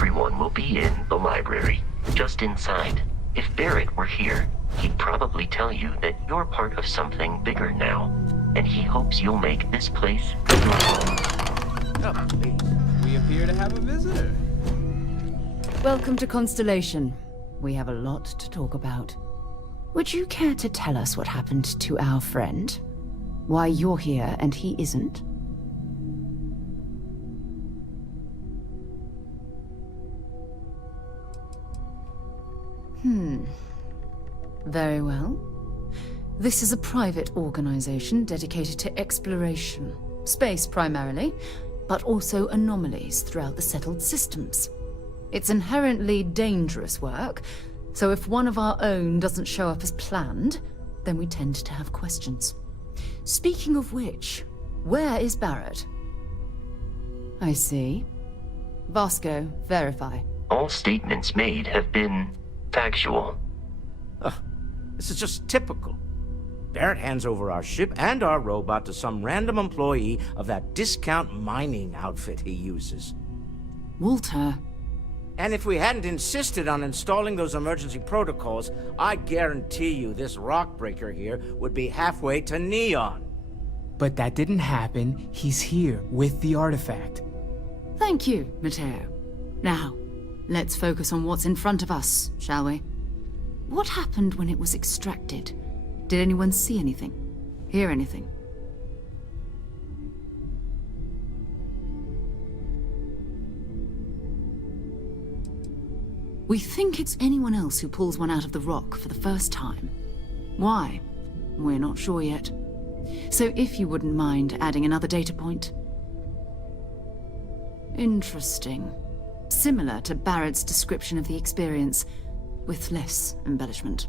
everyone will be in the library, just inside. If Barrett were here, he'd probably tell you that you're part of something bigger now, and he hopes you'll make this place your home. Oh, please. We appear to have a visitor. Welcome to Constellation. We have a lot to talk about. Would you care to tell us what happened to our friend? Why you're here and he isn't? Very well. This is a private organization dedicated to exploration. Space primarily, but also anomalies throughout the settled systems. It's inherently dangerous work, so if one of our own doesn't show up as planned, then we tend to have questions. Speaking of which, where is Barrett? I see. Vasco, verify. All statements made have been factual. This is just typical. Barrett hands over our ship and our robot to some random employee of that discount mining outfit he uses. Walter. And if we hadn't insisted on installing those emergency protocols, I guarantee you this rock breaker here would be halfway to Neon. But that didn't happen. He's here with the artifact. Thank you, Matteo. Now, let's focus on what's in front of us, shall we? What happened when it was extracted? Did anyone see anything? Hear anything? We think it's anyone else who pulls one out of the rock for the first time. Why? We're not sure yet. So if you wouldn't mind adding another data point. Interesting. Similar to Barrett's description of the experience, with less embellishment.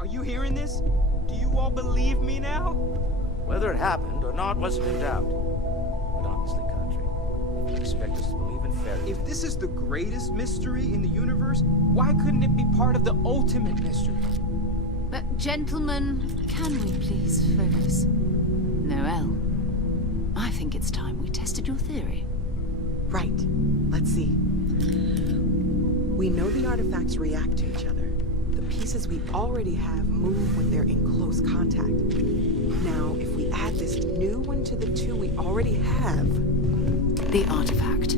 Are you hearing this? Do you all believe me now? Whether it happened or not wasn't in doubt. But honestly, Country, if you expect us to believe in fairy... If this is the greatest mystery in the universe, why couldn't it be part of the ultimate mystery? But gentlemen, can we please focus? Noelle, I think it's time we tested your theory. Right. Let's see. We know the artifacts react to each other. The pieces we already have move when they're in close contact. Now, if we add this new one to the two we already have... The artifact.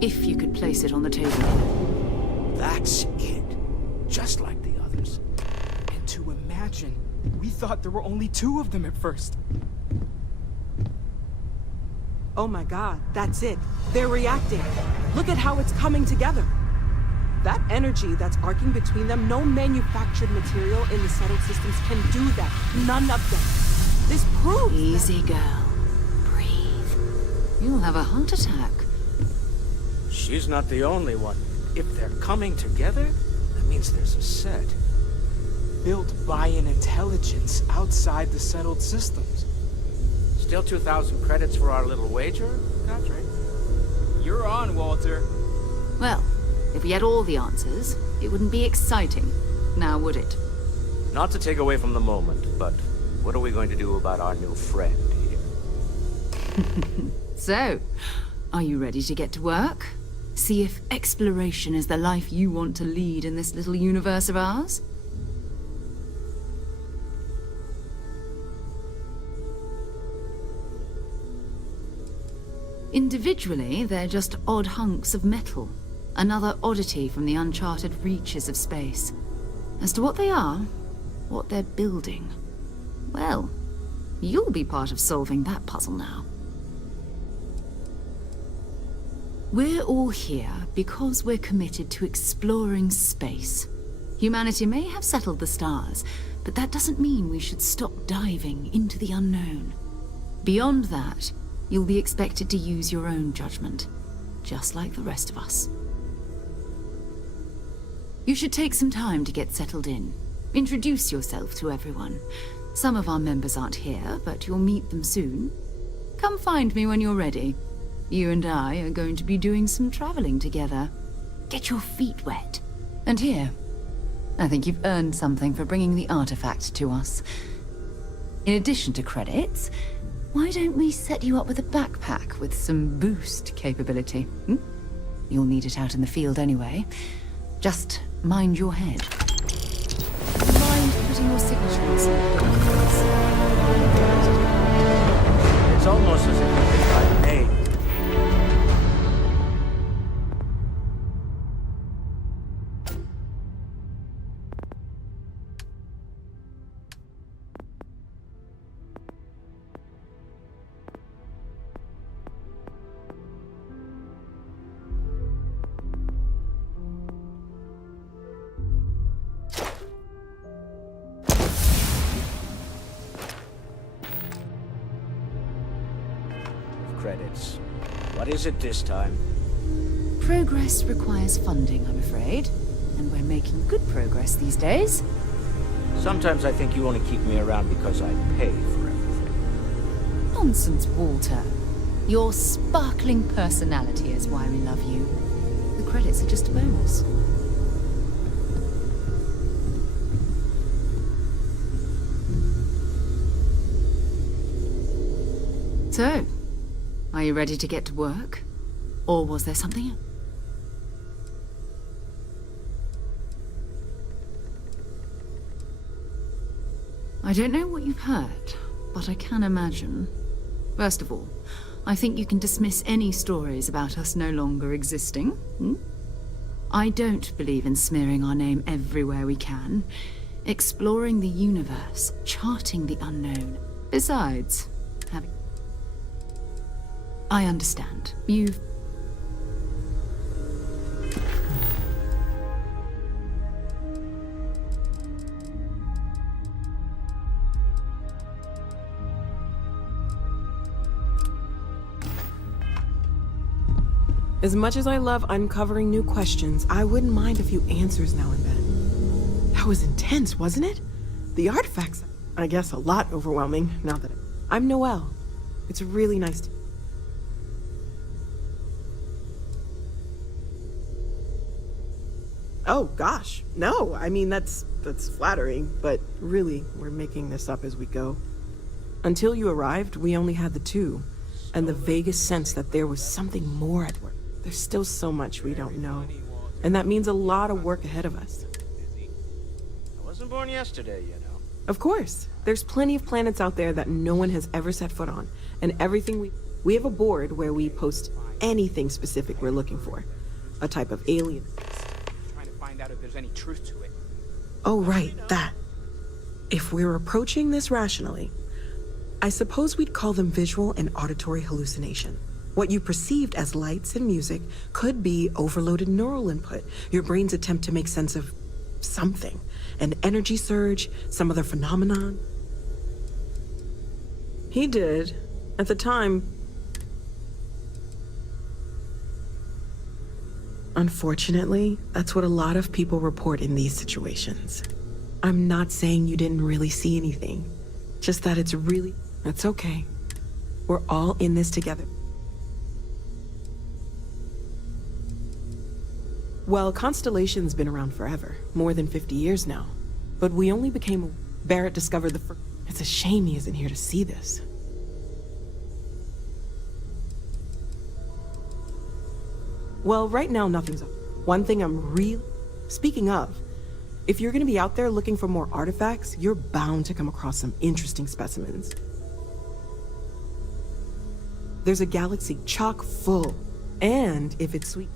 If you could place it on the table. That's it. Just like the others. And to imagine, we thought there were only 2 of them at first. Oh my god, that's it. They're reacting. Look at how it's coming together. That energy that's arcing between them, no manufactured material in the settled systems can do that. None of them. This proves Easy, girl. Breathe. You'll have a heart attack. She's not the only one. If they're coming together, that means there's a set. Built by an intelligence outside the settled systems. Still 2,000 credits for our little wager, Country? You're on, Walter. Well, if we had all the answers, it wouldn't be exciting. Now would it? Not to take away from the moment, but what are we going to do about our new friend here? So, are you ready to get to work? See if exploration is the life you want to lead in this little universe of ours? Individually, they're just odd hunks of metal. Another oddity from the uncharted reaches of space. As to what they are, what they're building, well, you'll be part of solving that puzzle now. We're all here because we're committed to exploring space. Humanity may have settled the stars, but that doesn't mean we should stop diving into the unknown. Beyond that, you'll be expected to use your own judgment, just like the rest of us. You should take some time to get settled in. Introduce yourself to everyone. Some of our members aren't here, but you'll meet them soon. Come find me when you're ready. You and I are going to be doing some traveling together. Get your feet wet. And here, I think you've earned something for bringing the artifact to us. In addition to credits, why don't we set you up with a backpack with some boost capability? You'll need it out in the field anyway. Just mind your head. Mind putting your signature on some documents? It's almost as if you think I made. Credits. What is it this time? Progress requires funding, I'm afraid. And we're making good progress these days. Sometimes I think you only keep me around because I pay for everything. Nonsense, Walter. Your sparkling personality is why we love you. The credits are just a bonus. So, are you ready to get to work? Or was there something else? I don't know what you've heard, but I can imagine. First of all, I think you can dismiss any stories about us no longer existing. I don't believe in smearing our name everywhere we can. Exploring the universe, charting the unknown. Besides, having... I understand. You've... As much as I love uncovering new questions, I wouldn't mind a few answers now and then. That was intense, wasn't it? The artifacts, I guess a lot overwhelming, now that I'm Noelle. It's really nice to... Oh, gosh. No, I mean, that's flattering, but really, we're making this up as we go. Until you arrived, we only had the two, and the vaguest sense that there was something more at work. There's still so much we don't know, and that means a lot of work ahead of us. I wasn't born yesterday, you know. Of course. There's plenty of planets out there that no one has ever set foot on, and everything we have a board where we post anything specific we're looking for. A type of alien. Trying to find out if there's any truth to it. Oh, right, that. If we're approaching this rationally, I suppose we'd call them visual and auditory hallucination. What you perceived as lights and music could be overloaded neural input, your brain's attempt to make sense of something. An energy surge, some other phenomenon. He did. At the time. Unfortunately, that's what a lot of people report in these situations. I'm not saying you didn't really see anything. Just that it's okay. We're all in this together. Well, Constellation's been around forever, more than 50 years now. But we only became... Barrett discovered the first... It's a shame he isn't here to see this. Well, right now, nothing's up. One thing I'm Speaking of, if you're gonna be out there looking for more artifacts, you're bound to come across some interesting specimens. There's a galaxy chock full, and if it's sweet...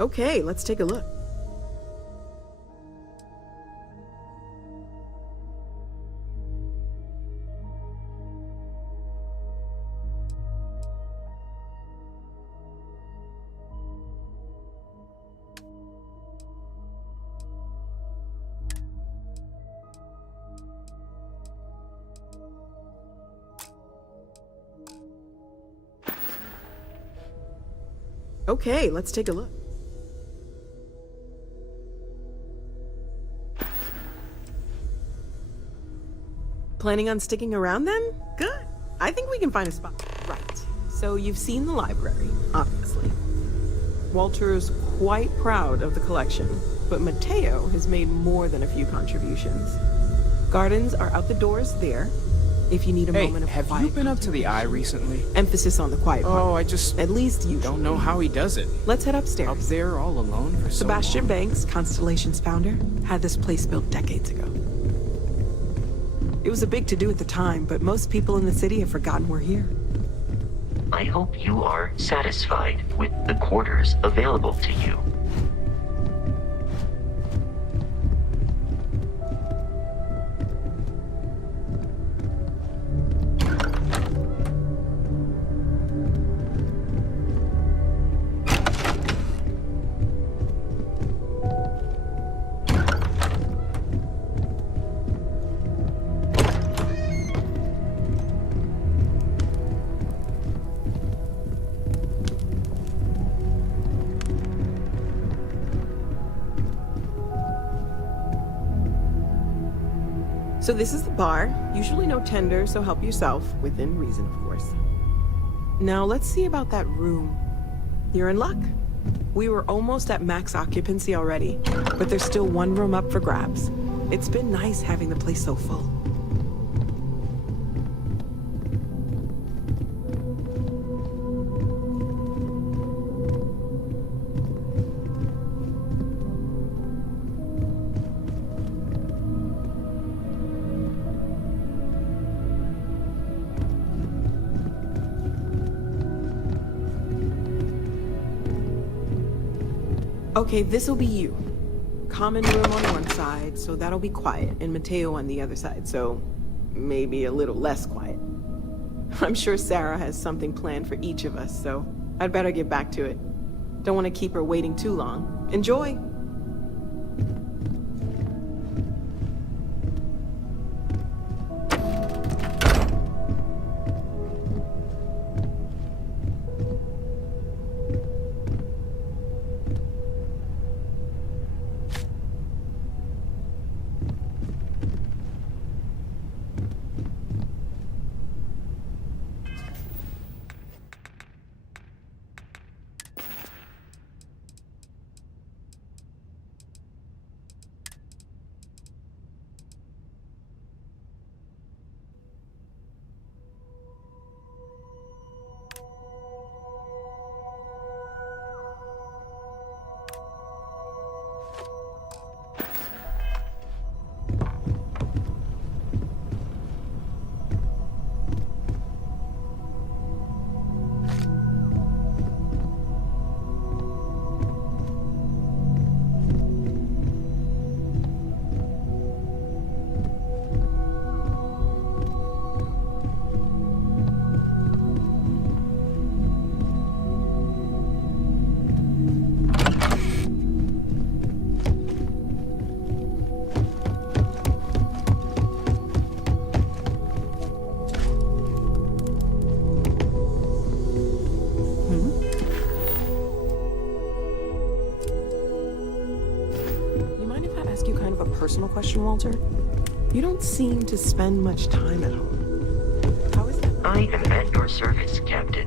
Okay, let's take a look. Okay, let's take a look. Planning on sticking around then? Good. I think we can find a spot. Right. So you've seen the library, obviously. Walter's quite proud of the collection, but Mateo has made more than a few contributions. Gardens are out the doors there. if you need a Hey, moment of have quiet you been up to the eye contemplation. recently? Emphasis on the quiet part. Oh, I just At least you don't know how he does it. Let's head upstairs. Up there all alone for so Sebastian long. Banks, Constellation's founder, had this place built decades ago. It was a big to-do at the time, but most people in the city have forgotten we're here. I hope you are satisfied with the quarters available to you. So this is the bar. Usually no tender, so help yourself, within reason, of course. Now let's see about that room. You're in luck. We were almost at max occupancy already, but there's still one room up for grabs. It's been nice having the place so full. Okay, this'll be you. Common room on one side, so that'll be quiet, and Mateo on the other side, so maybe a little less quiet. I'm sure Sarah has something planned for each of us, so I'd better get back to it. Don't want to keep her waiting too long. Enjoy! Personal question, Walter. You don't seem to spend much time at home. How is that? I am at your service, Captain.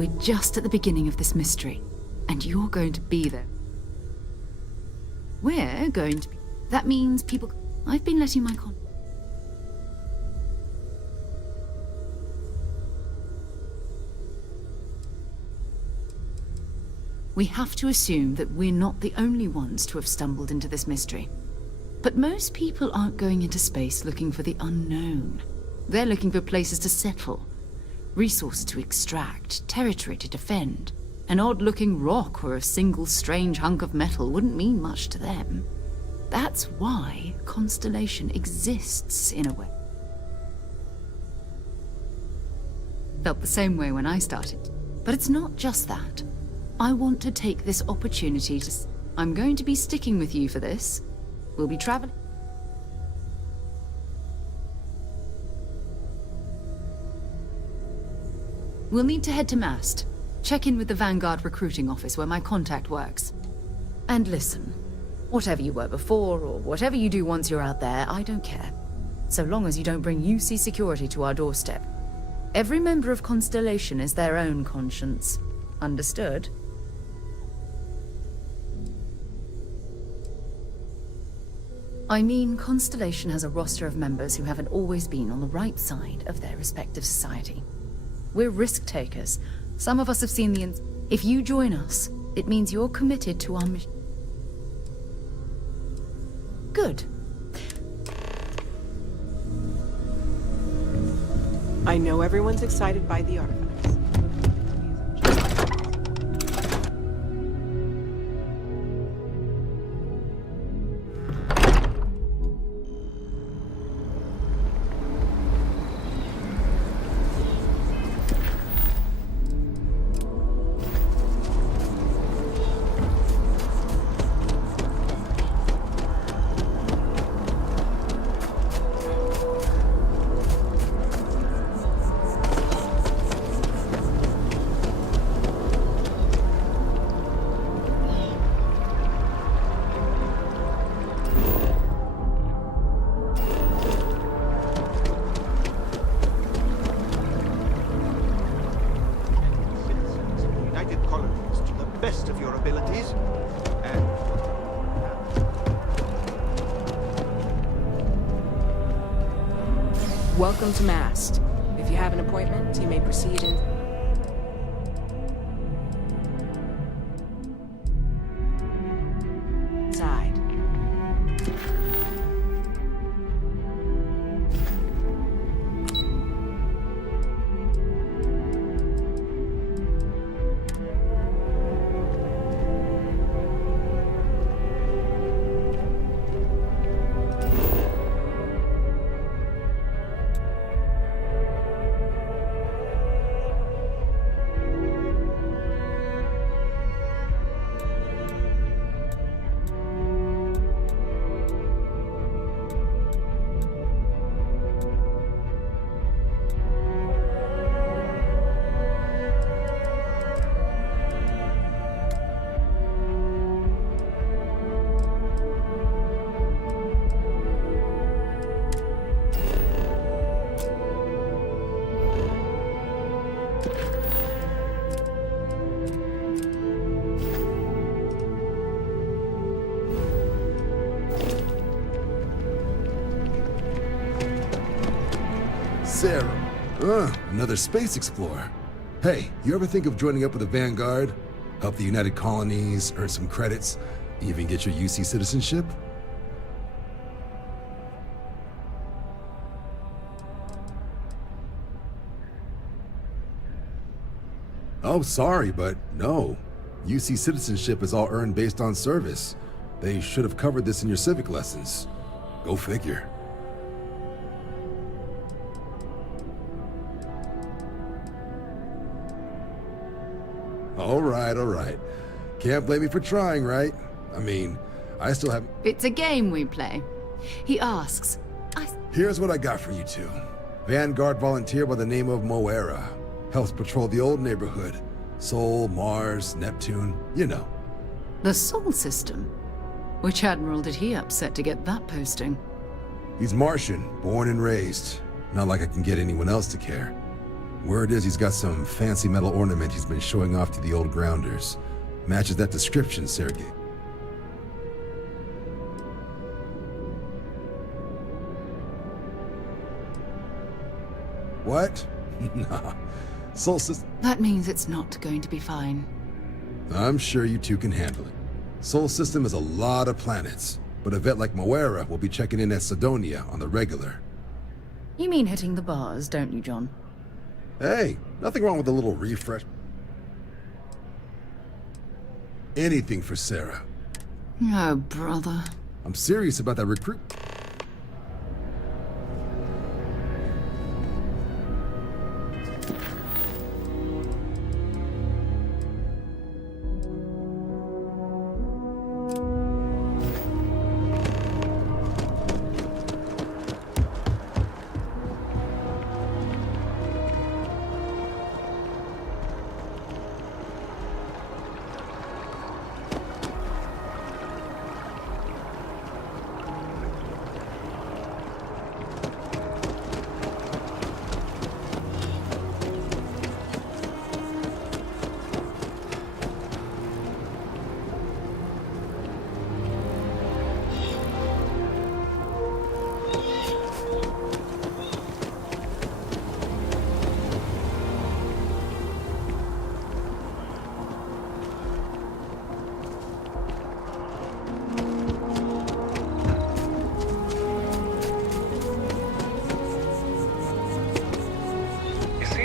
we're just at the beginning of this mystery, and you're going to be there. We're going to be... That means people... I've been letting my We have to assume that we're not the only ones to have stumbled into this mystery. But most people aren't going into space looking for the unknown. They're looking for places to settle, resources to extract, territory to defend. An odd-looking rock or a single strange hunk of metal wouldn't mean much to them. That's why Constellation exists, in a way. Felt the same way when I started. But it's not just that. I want to take this opportunity to... I'm going to be sticking with you for this. We'll be traveling... We'll need to head to Mast. Check in with the Vanguard recruiting office where my contact works. And listen, whatever you were before, or whatever you do once you're out there, I don't care. So long as you don't bring UC security to our doorstep. Every member of Constellation is their own conscience. Understood? I mean, Constellation has a roster of members who haven't always been on the right side of their respective society. We're risk-takers. Some of us have seen the... If you join us, it means you're committed to our mission. Good. I know everyone's excited by the artifacts. Welcome to Mast. If you have an appointment, you may proceed in... Side. Sarah. Another space explorer. Hey, you ever think of joining up with the Vanguard? Help the United Colonies, earn some credits, even get your UC citizenship? Oh, sorry, but no. UC citizenship is all earned based on service. They should have covered this in your civic lessons. Go figure. All right. Can't blame me for trying, right? I mean, I still have... It's a game we play. He asks. Here's what I got for you two. Vanguard volunteer by the name of Moera. Helps patrol the old neighborhood. Sol, Mars, Neptune, you know. The Sol system? Which admiral did he upset to get that posting? He's Martian, born and raised. Not like I can get anyone else to care. Word is he's got some fancy metal ornament he's been showing off to the old grounders. Matches that description, Sergei. What? Nah. Soul System. That means it's not going to be fine. I'm sure you two can handle it. Soul System is a lot of planets, but a vet like Moira will be checking in at Sidonia on the regular. You mean hitting the bars, don't you, John? Hey, nothing wrong with a little refresh. Anything for Sarah. Oh, brother. I'm serious about that recruit.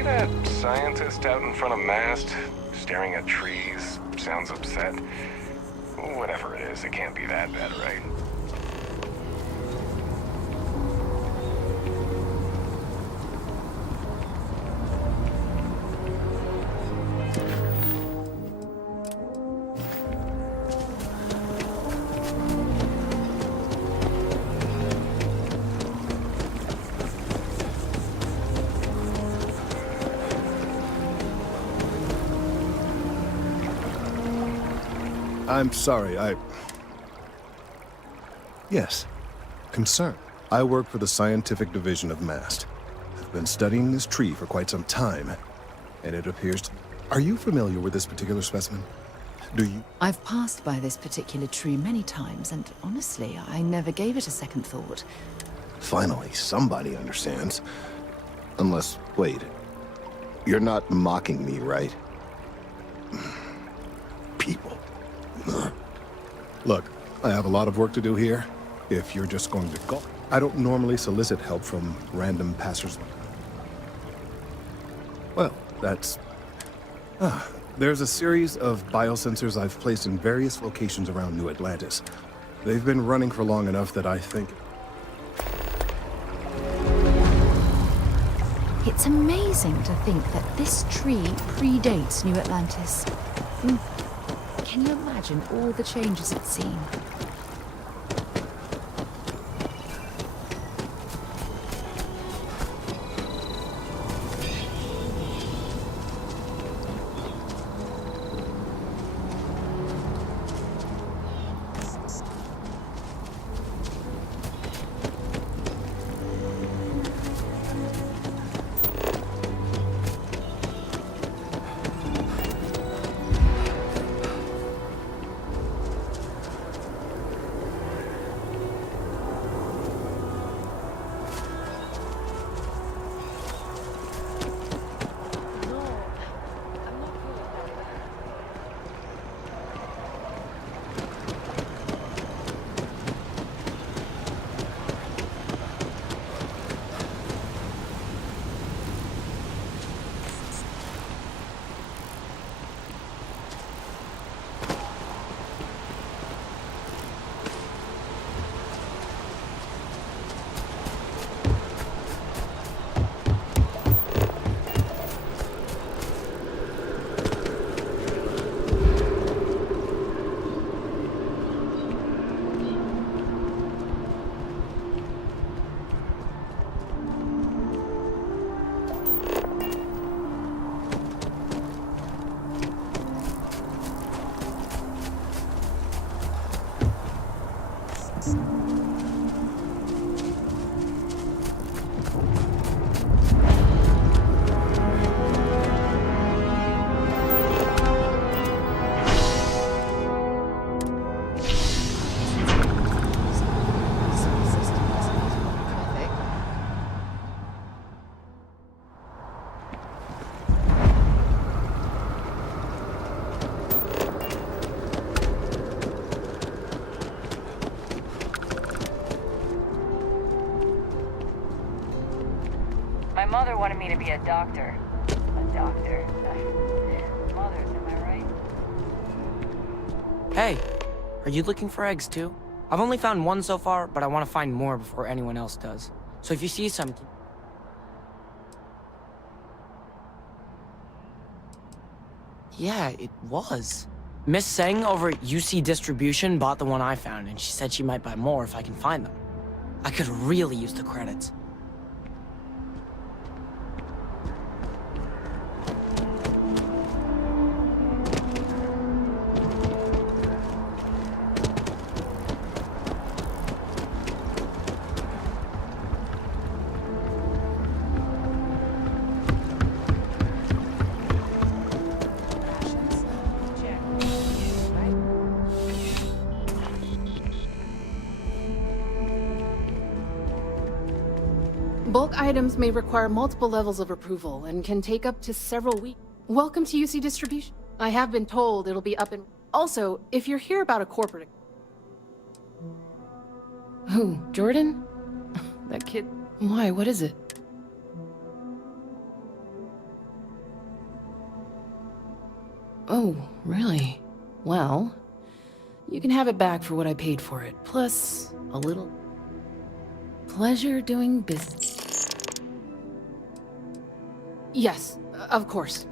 That scientist out in front of mast, staring at trees, sounds upset. Whatever it is, it can't be that bad, right? I'm sorry, Yes, concern. I work for the scientific division of MAST. I've been studying this tree for quite some time, and it appears to... Are you familiar with this particular specimen? Do you... I've passed by this particular tree many times, and honestly, I never gave it a second thought. Finally, somebody understands. Unless, wait. You're not mocking me, right? People. Look, I have a lot of work to do here. If you're just going to go... I don't normally solicit help from random passers. Well, that's... There's a series of biosensors I've placed in various locations around New Atlantis. They've been running for long enough that I think... It's amazing to think that this tree predates New Atlantis. Can you imagine all the changes it's seen? Mother wanted me to be a doctor. A doctor. Mothers, am I right? Hey, are you looking for eggs too? I've only found one so far, but I want to find more before anyone else does. So if you see some... Yeah, it was. Miss Seng over at UC Distribution bought the one I found, and she said she might buy more if I can find them. I could really use the credits. Bulk items may require multiple levels of approval and can take up to several weeks. Welcome to UC Distribution. I have been told it'll be up and... Also, if you're here about a corporate... Who? Jordan? That kid... Why? What is it? Oh, really? Well, you can have it back for what I paid for it, plus a little... pleasure doing business. Yes, of course.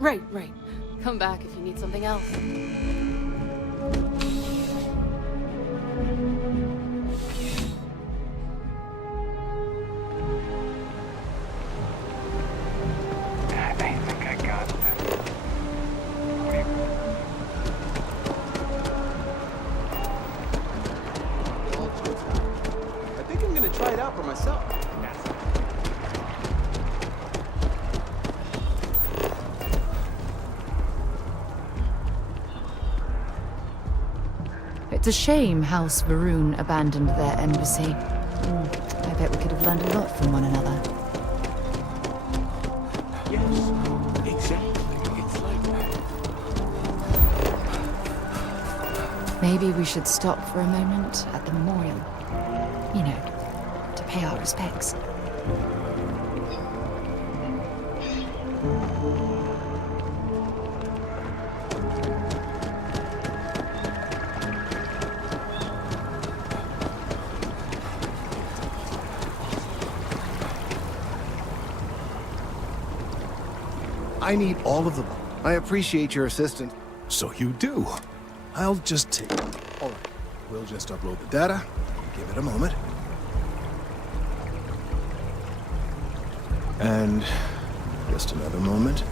Right. Come back if you need something else. I think I got this. I think I'm gonna try it out for myself. It's a shame House Varun abandoned their embassy. I bet we could have learned a lot from one another. Yes, exactly. It's like that. Maybe we should stop for a moment at the memorial. You know, to pay our respects. I need all of them. I appreciate your assistance. So you do. I'll just take... All right. We'll just upload the data. Give it a moment. And just another moment.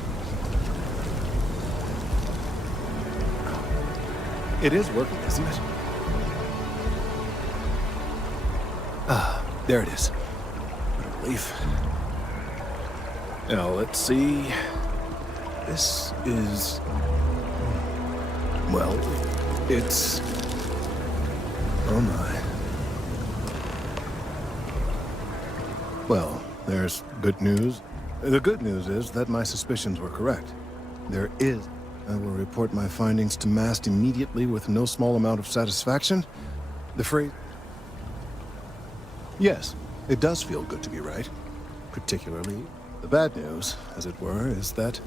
It is working, isn't it? Ah, there it is. What a relief. Now, let's see. This is... Well, it's... Oh my. Well, there's good news. The good news is that my suspicions were correct. There is... I will report my findings to MAST immediately with no small amount of satisfaction. The phrase... Yes, it does feel good to be right. Particularly, the bad news, as it were, is that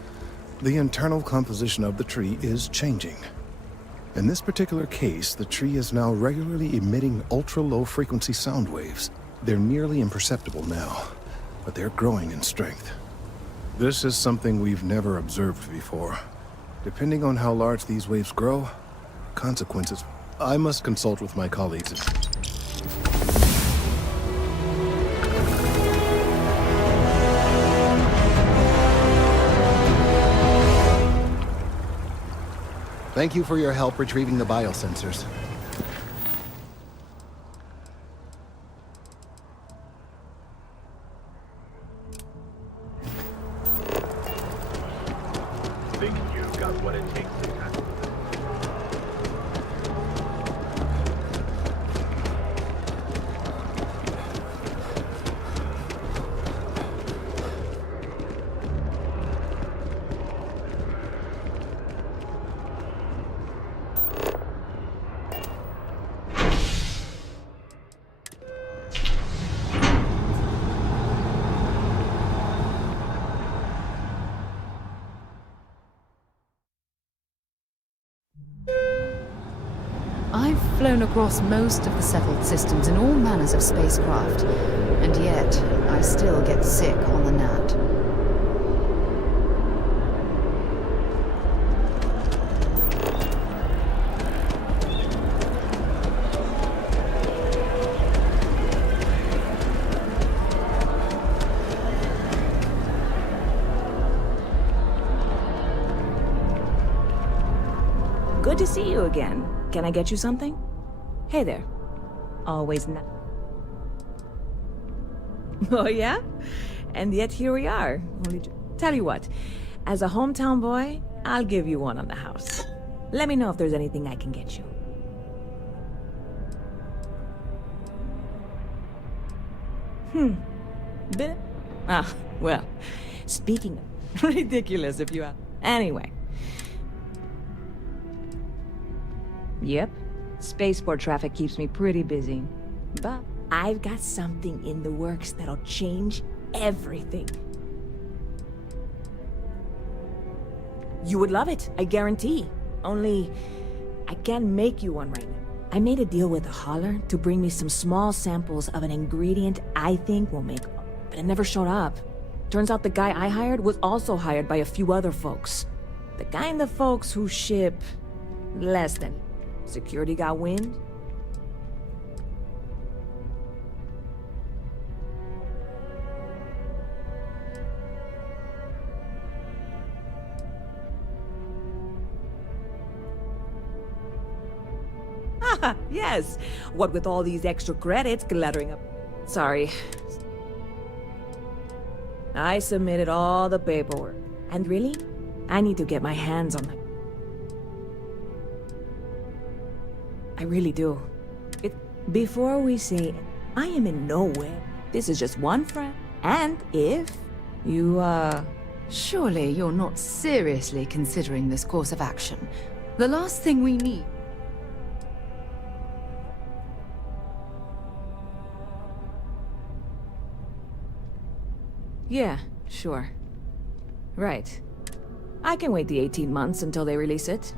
the internal composition of the tree is changing. In this particular case, the tree is now regularly emitting ultra-low frequency sound waves. They're nearly imperceptible now, but they're growing in strength. This is something we've never observed before. Depending on how large these waves grow, consequences... I must consult with my colleagues. Thank you for your help retrieving the biosensors. Think you've got what it takes to tackle them? I've flown across most of the settled systems in all manners of spacecraft, and yet I still get sick on the gnat. Good to see you again. Can I get you something? Hey there. Always not. Oh, yeah? And yet here we are. Tell you what, as a hometown boy, I'll give you one on the house. Let me know if there's anything I can get you. Well, speaking of ridiculous if you ask. Anyway. Yep. Spaceport traffic keeps me pretty busy. But I've got something in the works that'll change everything. You would love it, I guarantee. Only, I can't make you one right now. I made a deal with a hauler to bring me some small samples of an ingredient I think will make... But it never showed up. Turns out the guy I hired was also hired by a few other folks. The kind of folks who ship... less than... Security got wind? Ah, yes. What with all these extra credits cluttering up. Sorry. I submitted all the paperwork. And really, I need to get my hands on them. I really do. Before we say, I am in no way. This is just one friend. And if you, Surely you're not seriously considering this course of action. The last thing we need... Yeah, sure. Right. I can wait the 18 months until they release it.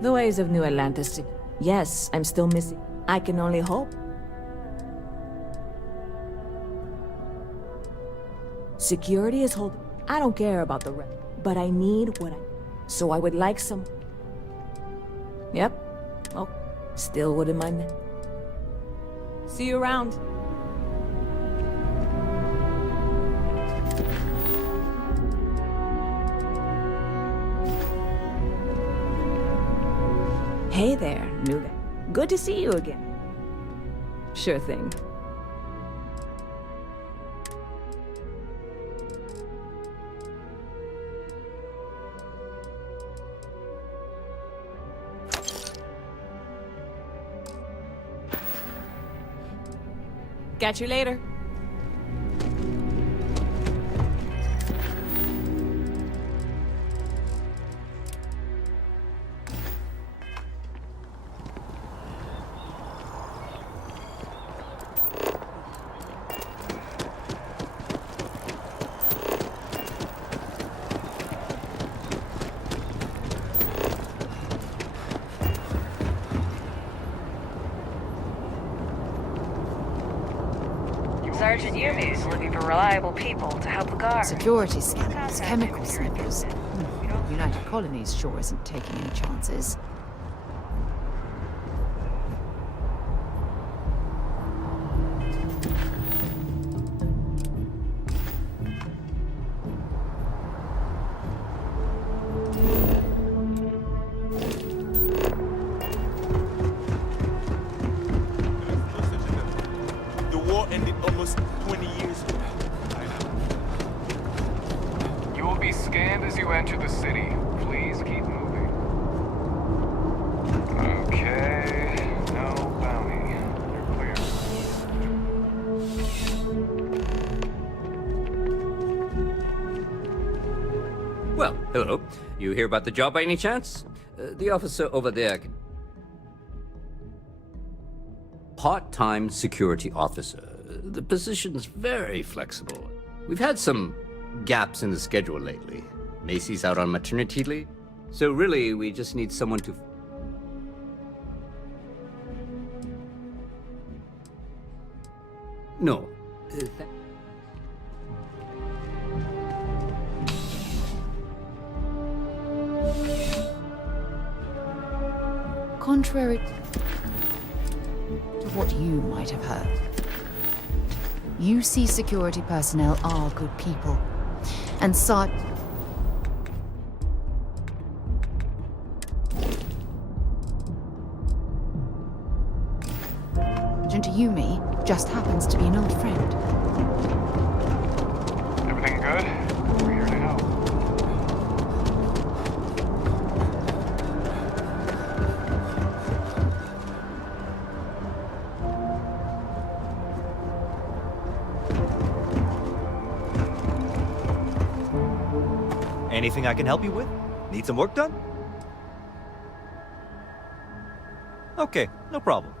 The ways of New Atlantis. Yes, I'm still missing. I can only hope. Security is holding. I don't care about the rest, but I need what I. So I would like some. Yep. Oh, still wouldn't mind that. See you around. Hey there, new guy. Good to see you again. Sure thing. Catch you later. Sergeant Yumi's looking for reliable people to help the guard. Security scanners, chemical sniffers. United Colonies sure isn't taking any chances. The war ended almost 20 years ago. You will be scanned as you enter the city. Please keep moving. Okay, no bounty. You're clear. Well, hello. You hear about the job by any chance? The officer over there can... Part-time security officer. The position's very flexible. We've had some gaps in the schedule lately. Macy's out on maternity leave. So really, we just need someone to... No. Contrary to what you might have heard, UC security personnel are good people. And Sergeant Yumi just happens to be an old friend. Everything good? We're here to help. Anything I can help you with? Need some work done? Okay, no problem.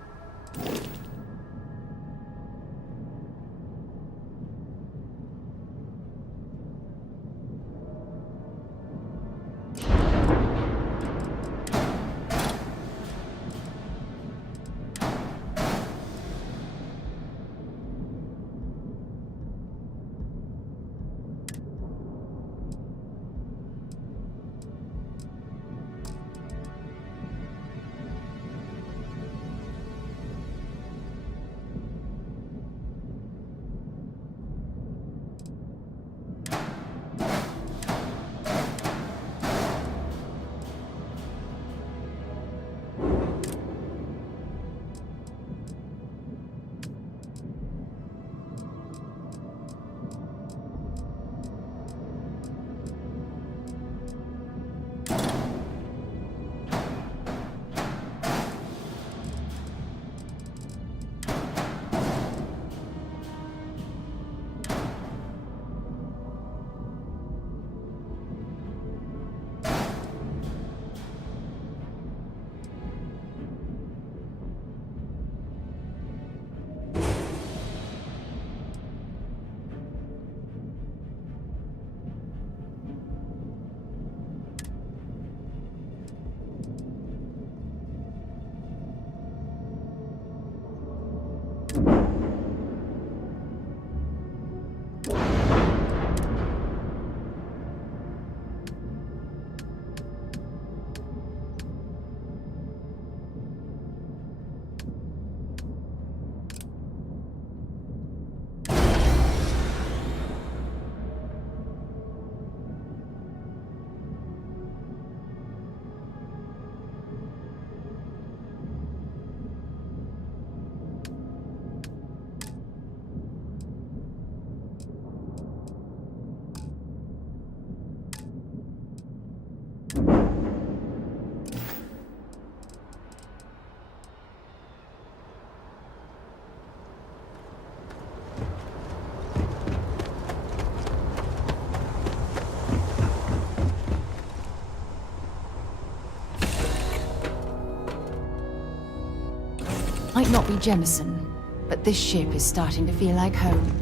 Might not be Jemison, but this ship is starting to feel like home.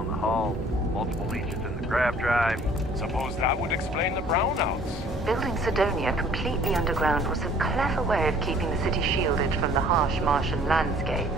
on the hull, multiple leeches in the grav drive. Suppose that would explain the brownouts. Building Cydonia completely underground was a clever way of keeping the city shielded from the harsh Martian landscape.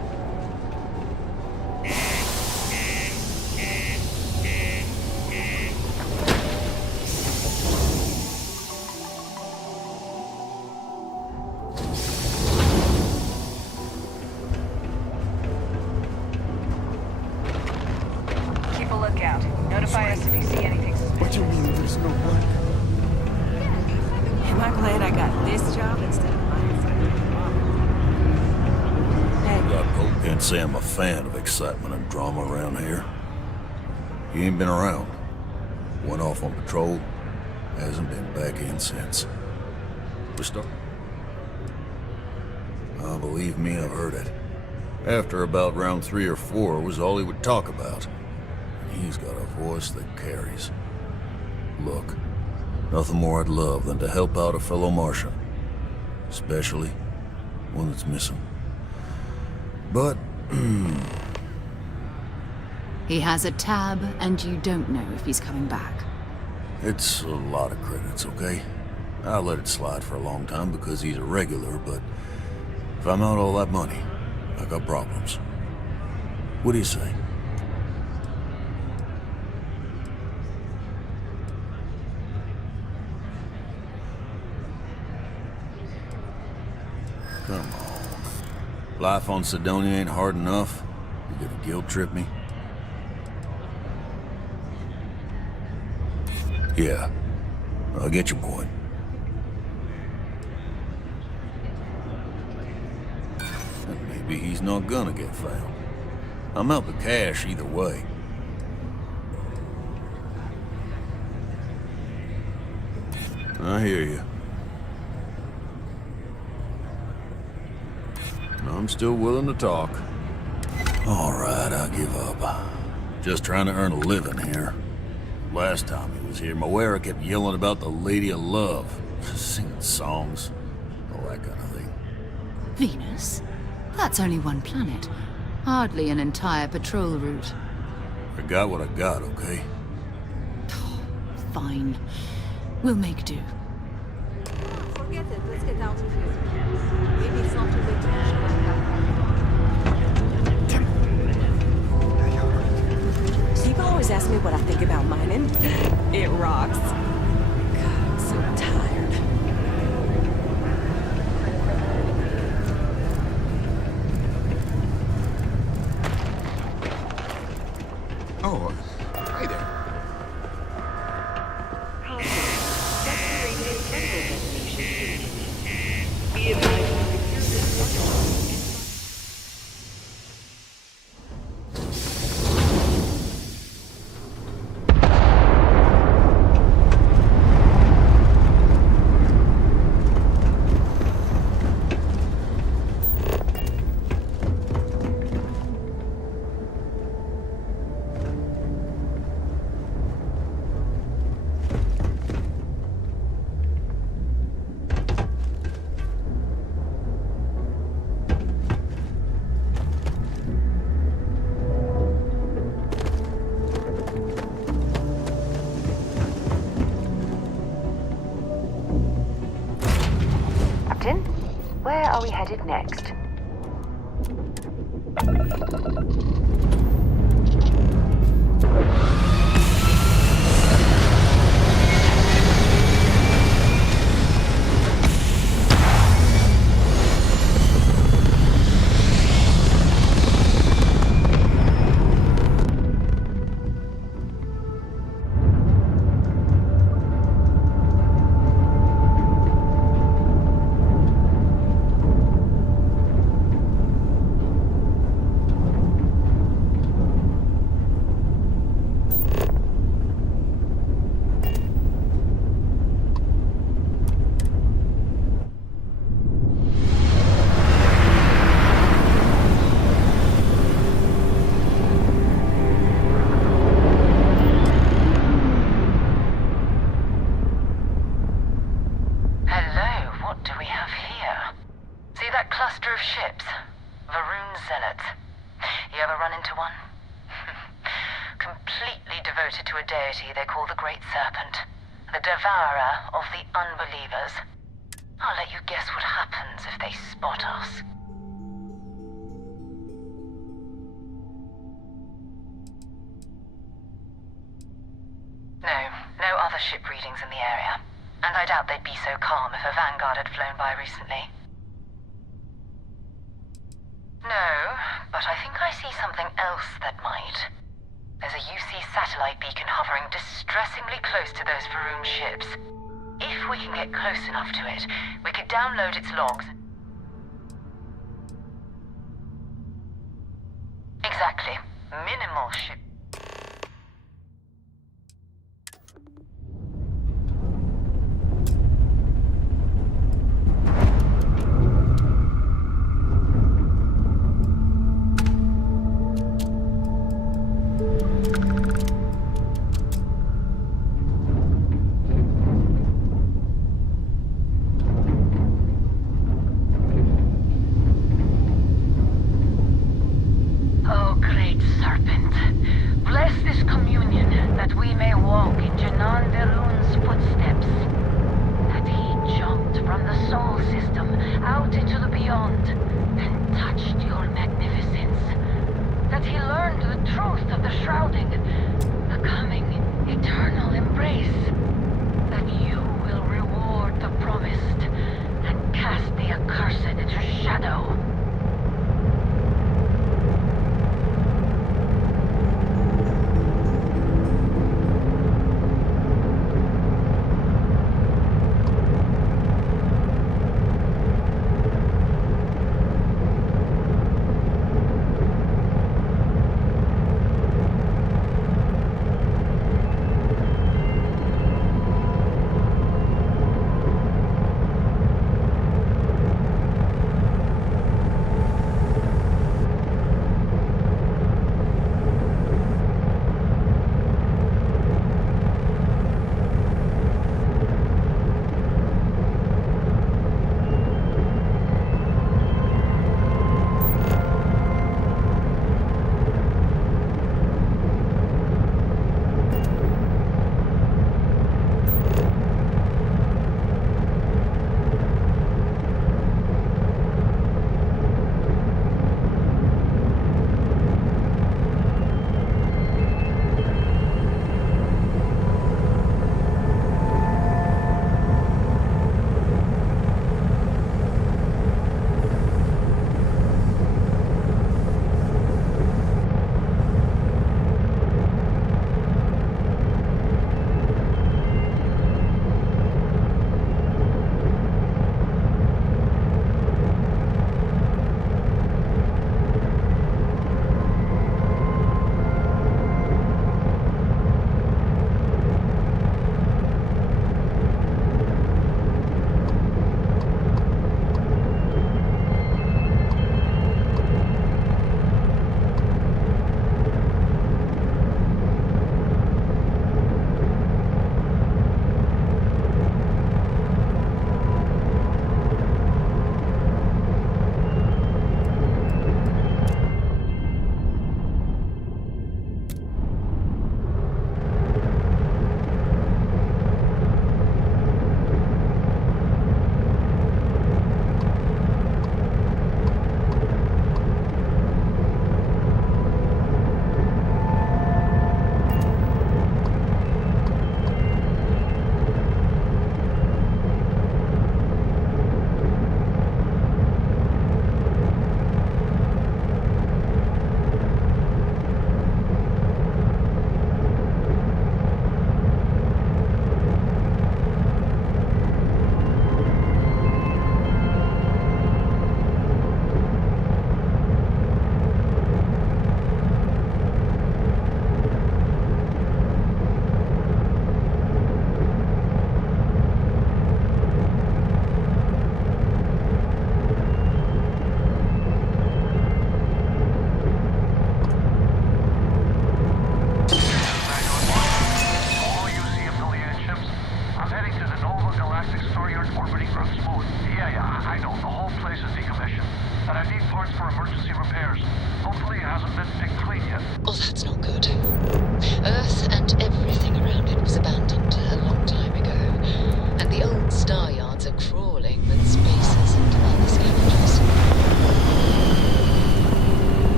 Keep a lookout. Notify us if you see anything suspicious. What do you mean there's no one? Am I glad I got this job instead of mine? I can't say I'm a fan of excitement and drama around here. He ain't been around. Went off on patrol. Hasn't been back in since. We start. Believe me, I've heard it. After about round 3 or 4 was all he would talk about. He's got a voice that carries. Look, nothing more I'd love than to help out a fellow Martian. Especially one that's missing. But, He has a tab, and you don't know if he's coming back. it's a lot of credits, okay? I let it slide for a long time because he's a regular, but if I'm out all that money, I got problems. What do you say? Come on. Life on Cydonia ain't hard enough. You gonna guilt trip me? Yeah, I get your point. And maybe he's not gonna get found. I'm out the cash either way. I hear you. I'm still willing to talk. All right, I give up. Just trying to earn a living here. Last time he was here, Moira kept yelling about the Lady of Love, singing songs, all that kind of thing. Venus? That's only one planet. Hardly an entire patrol route. I got what I got, okay? Fine. We'll make do. Forget it. Let's get out of here. Maybe it's not too late to push back People always ask me what I think about mining. It rocks. God, I'm so tired. Oh, hi there. Where are we headed next? They call the Great Serpent, the devourer of the unbelievers. I'll let you guess what happens if they spot us. No other ship readings in the area. And I doubt they'd be so calm if a Vanguard had flown by recently. No, but I think I see something else that might. There's a UC satellite beacon hovering distressingly close to those Faroon ships. If we can get close enough to it, we could download its logs. Exactly. Minimal ship. Oh, Great Serpent,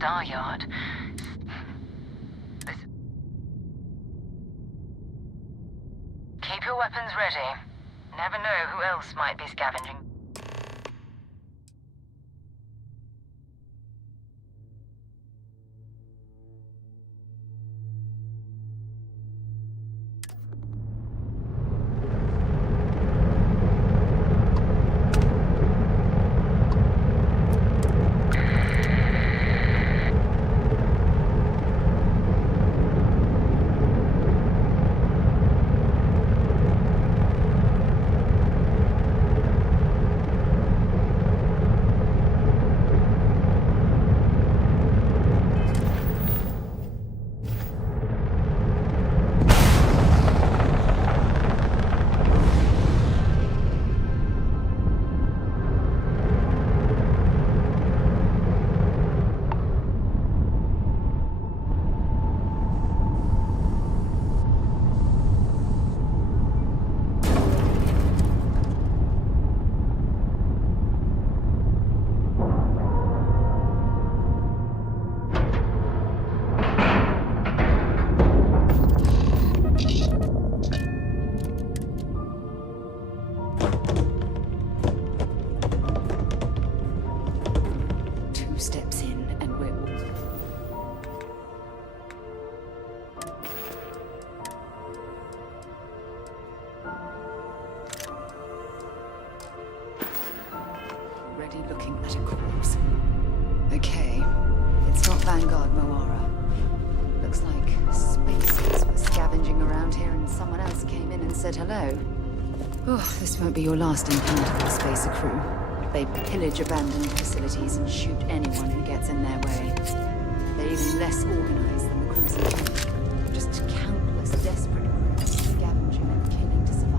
Star Yard. Keep your weapons ready. Never know who else might be scavenging. Steps in, and we're already looking at a corpse. Okay, it's not Vanguard Moara. Looks like spacers were scavenging around here and someone else came in and said hello. Oh, this won't be your last encounter with the spacer crew. They pillage abandoned facilities and shoot anyone who gets in their way. They're even less organized than the Crimson Fleet. Just countless desperate crews scavenging and killing to survive.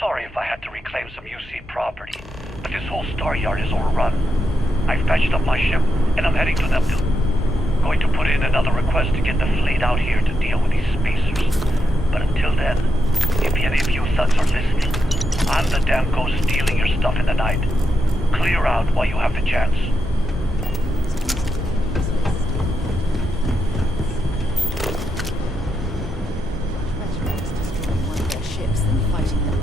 sorry if I had to reclaim some UC property, but this whole Star Yard is overrun. I fetched up my ship, and I'm heading to them to... Going to put in another request to get the fleet out here to deal with these spacers. But until then, if any of you thugs are listening, I'm the damn ghost stealing your stuff in the night. Clear out while you have the chance. One of their ships than fighting them.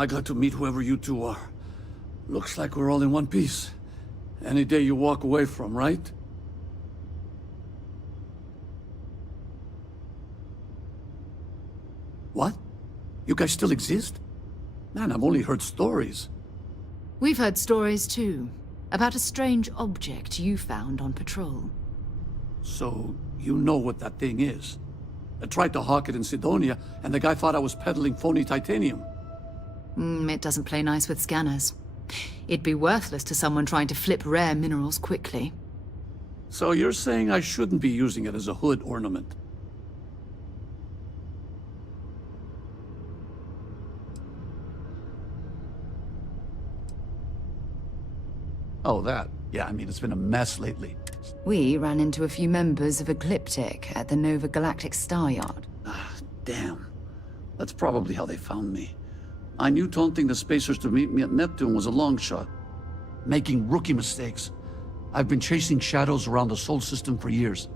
I glad to meet whoever you two are. Looks like we're all in one piece. Any day you walk away from, right? What? You guys still exist? Man, I've only heard stories. We've heard stories too, about a strange object you found on patrol. So, you know what that thing is? I tried to hawk it in Sidonia, and the guy thought I was peddling phony titanium. It doesn't play nice with scanners. It'd be worthless to someone trying to flip rare minerals quickly. So you're saying I shouldn't be using it as a hood ornament? Oh, that. Yeah, I mean, it's been a mess lately. We ran into a few members of Ecliptic at the Nova Galactic Star Yard. Damn. That's probably how they found me. I knew taunting the spacers to meet me at Neptune was a long shot. Making rookie mistakes. I've been chasing shadows around the Sol system for years.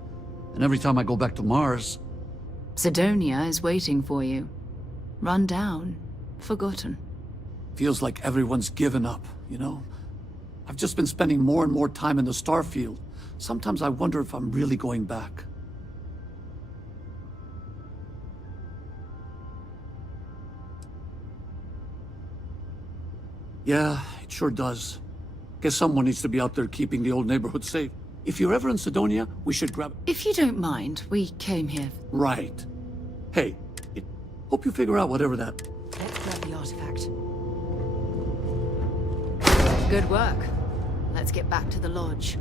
And every time I go back to Mars... Sidonia is waiting for you. Run down. Forgotten. Feels like everyone's given up, you know? I've just been spending more and more time in the starfield. Sometimes I wonder if I'm really going back. Yeah, it sure does. Guess someone needs to be out there keeping the old neighborhood safe. If you're ever in Sidonia, we should grab... If you don't mind, we came here... Right. Hey, hope you figure out whatever that... Let's grab the artifact. Good work. Let's get back to the lodge.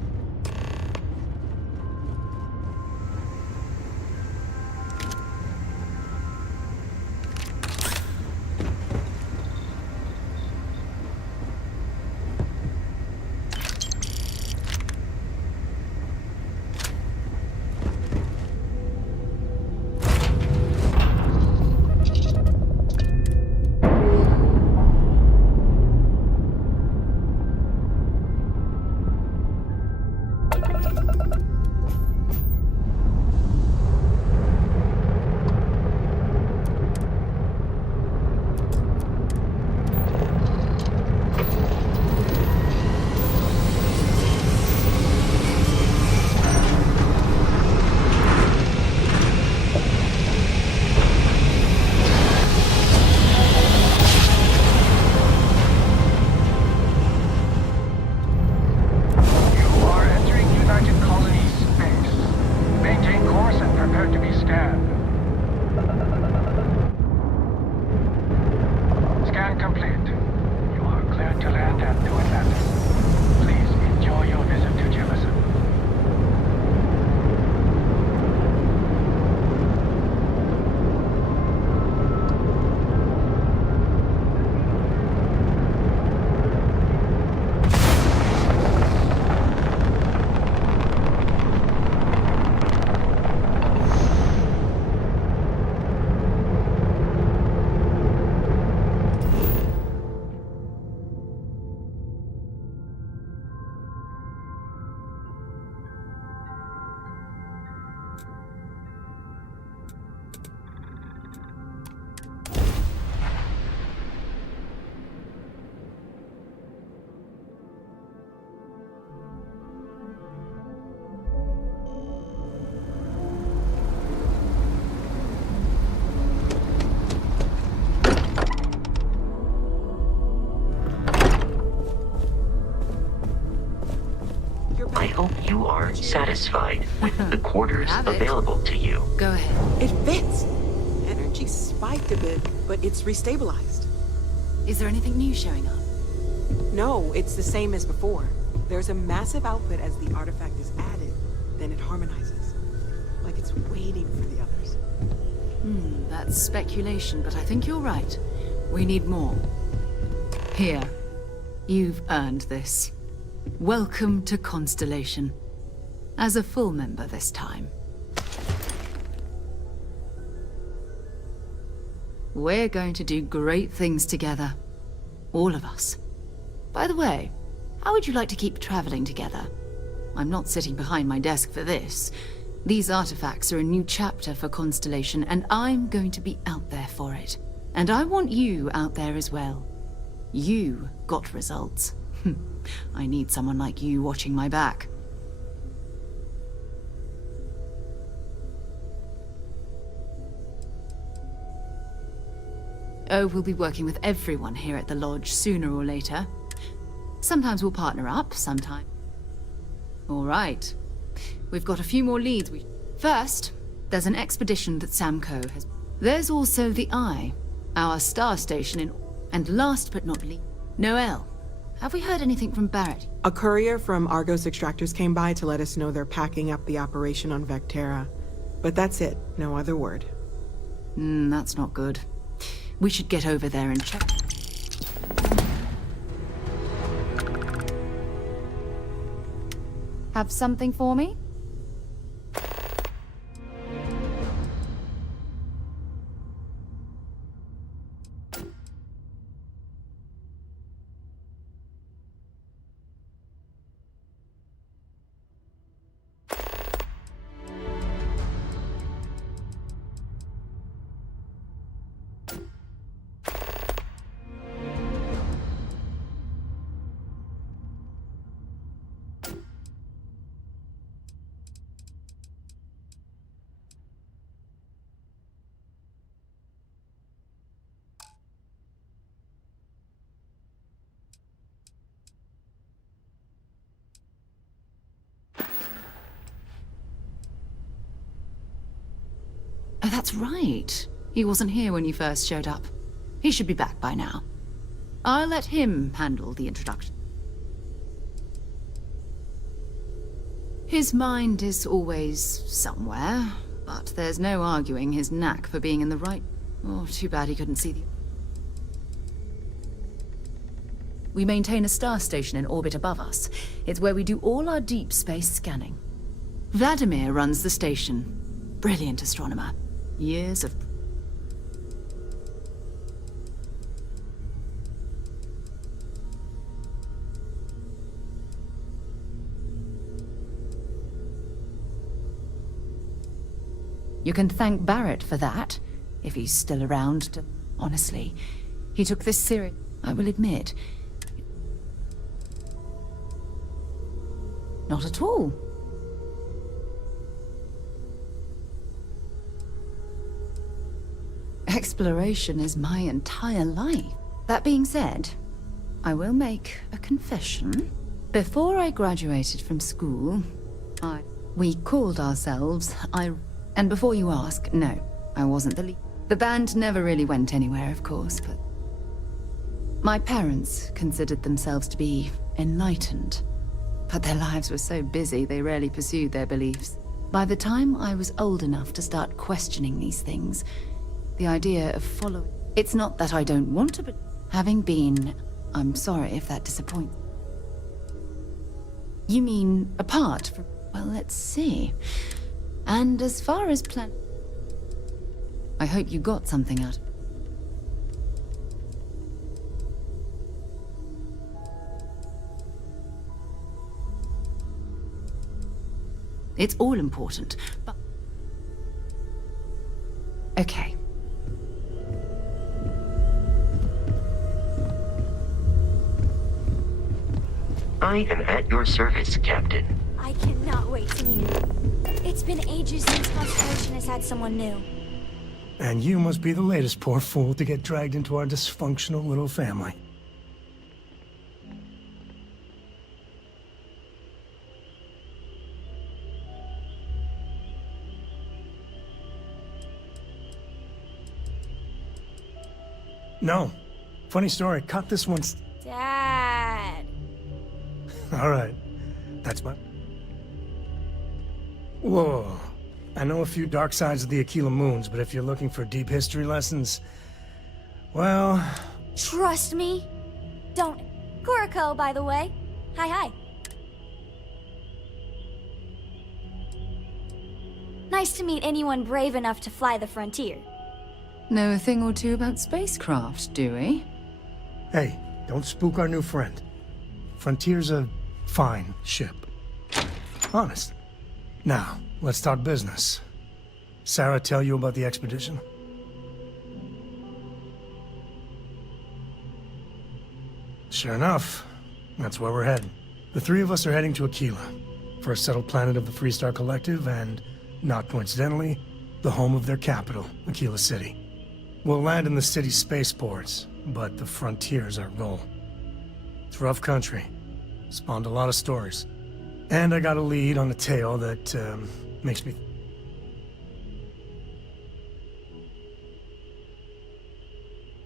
I hope you are satisfied with the quarters available to you. Go ahead. It fits. Energy spiked a bit, but it's restabilized. Is there anything new showing up? No, it's the same as before. There's a massive output as the artifact is added, then it harmonizes. Like it's waiting for the others. That's speculation, but I think you're right. We need more. Here. You've earned this. Welcome to Constellation. As a full member this time. We're going to do great things together. All of us. By the way, how would you like to keep traveling together? I'm not sitting behind my desk for this. These artifacts are a new chapter for Constellation, and I'm going to be out there for it. And I want you out there as well. You got results. I need someone like you watching my back. Oh, we'll be working with everyone here at the lodge sooner or later. Sometimes we'll partner up, sometimes. All right. We've got a few more leads. First, there's an expedition that Samco has. There's also the Eye, our star station in. And last but not least, Noel. Have we heard anything from Barrett? A courier from Argos Extractors came by to let us know they're packing up the operation on Vectera. But that's it. No other word. That's not good. We should get over there and check. Have something for me? Oh, that's right. He wasn't here when you first showed up. He should be back by now. I'll let him handle the introduction. His mind is always somewhere, but there's no arguing his knack for being in the right... Oh, too bad he couldn't see the... We maintain a star station in orbit above us. It's where we do all our deep space scanning. Vladimir runs the station. Brilliant astronomer. Years of... You can thank Barrett for that, if he's still around. Honestly, he took this serious, I will admit. Not at all. Exploration is my entire life. That being said, I will make a confession. Before I graduated from school, we called ourselves And before you ask, no, I wasn't the lead. The band never really went anywhere, of course, but... My parents considered themselves to be enlightened. But their lives were so busy, they rarely pursued their beliefs. By the time I was old enough to start questioning these things, the idea of following... It's not that I don't want to, but having been... I'm sorry if that disappoints. You mean apart from... Well, let's see. And as far as plan... I hope you got something out of it. It's all important, but... Okay. I am at your service, Captain. I cannot wait to meet you. It's been ages since Constellation has had someone new. And you must be the latest poor fool to get dragged into our dysfunctional little family. No. Funny story, caught this once. Dad. All right. That's my... Whoa. I know a few dark sides of the Aquila Moons, but if you're looking for deep history lessons... Well... Trust me. Don't... Kuriko, by the way. Hi. Nice to meet anyone brave enough to fly the frontier. Know a thing or two about spacecraft, do we? Hey, don't spook our new friend. Frontier's a fine ship. Honest. Now, let's talk business. Sarah tell you about the expedition? Sure enough, that's where we're heading. The three of us are heading to Aquila, first settled planet of the Freestar Collective, and, not coincidentally, the home of their capital, Aquila City. We'll land in the city's spaceports, but the frontier's our goal. It's rough country. Spawned a lot of stories. And I got a lead on a tale that, makes me...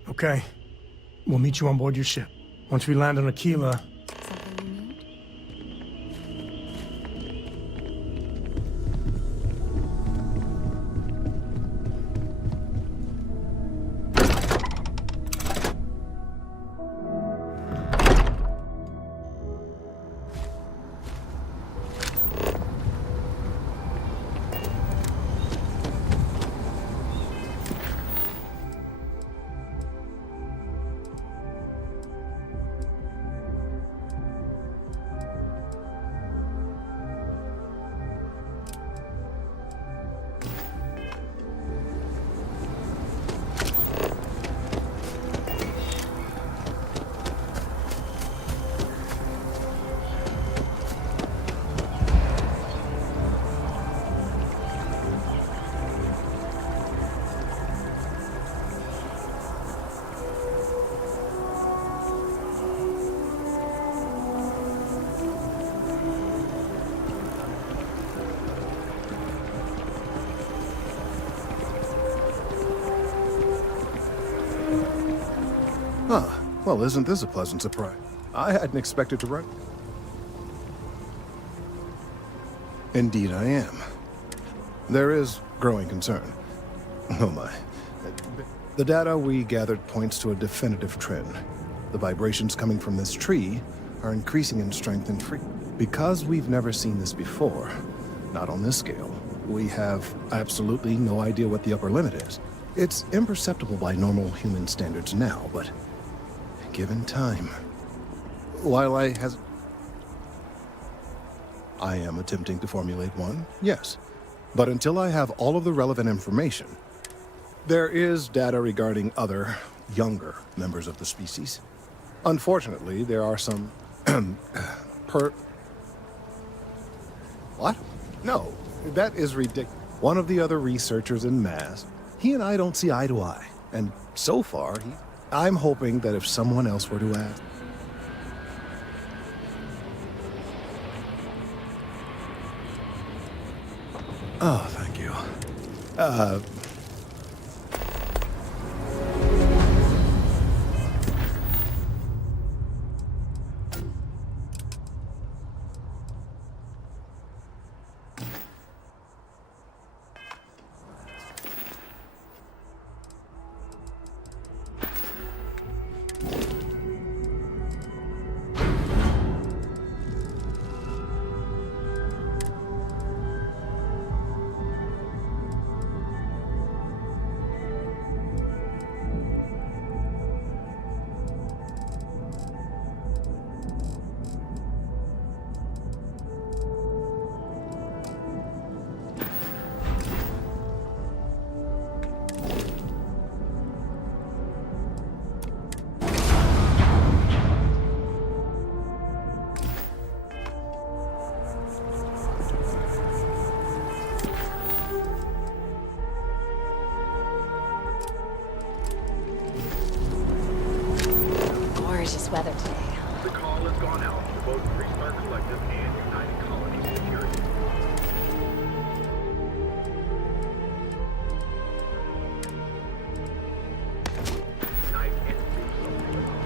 Okay. We'll meet you on board your ship. Once we land on Aquila... Ah, well, isn't this a pleasant surprise? I hadn't expected to run. Indeed I am. There is growing concern. Oh my. The data we gathered points to a definitive trend. The vibrations coming from this tree are increasing in strength and frequency. Because we've never seen this before, not on this scale, we have absolutely no idea what the upper limit is. It's imperceptible by normal human standards now, but given time, while I am attempting to formulate one, yes. But until I have all of the relevant information, there is data regarding other, younger members of the species. Unfortunately, there are some What? No, that is ridiculous. One of the other researchers in mass, he and I don't see eye to eye. And so far, I'm hoping that if someone else were to ask... Oh, thank you. Gorgeous weather today. The call has gone out to both Freestar Collective and United Colony Security. I can't do something about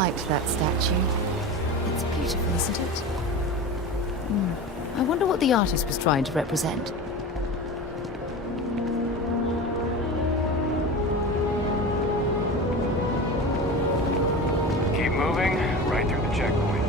liked that statue. It's beautiful, isn't it? I wonder what the artist was trying to represent. Keep moving, right through the checkpoint.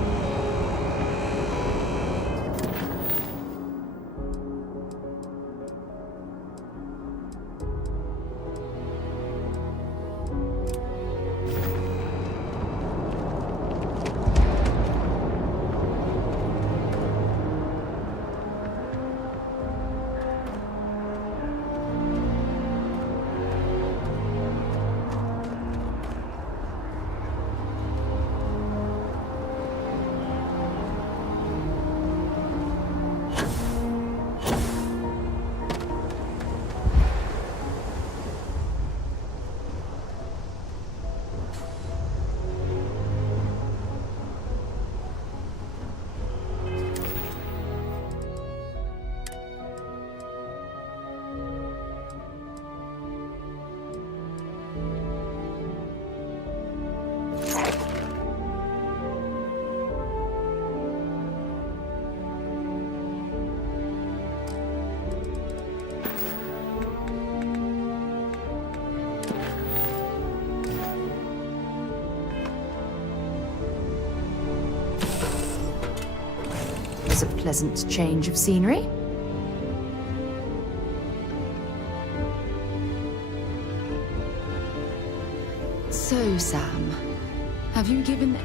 A pleasant change of scenery. So, Sam, have you given...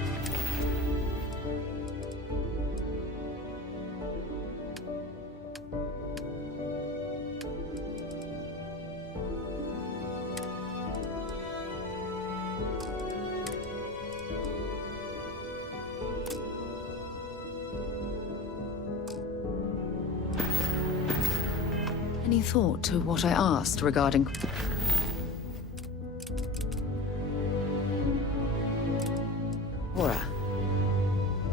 any thought to what I asked regarding... Cora?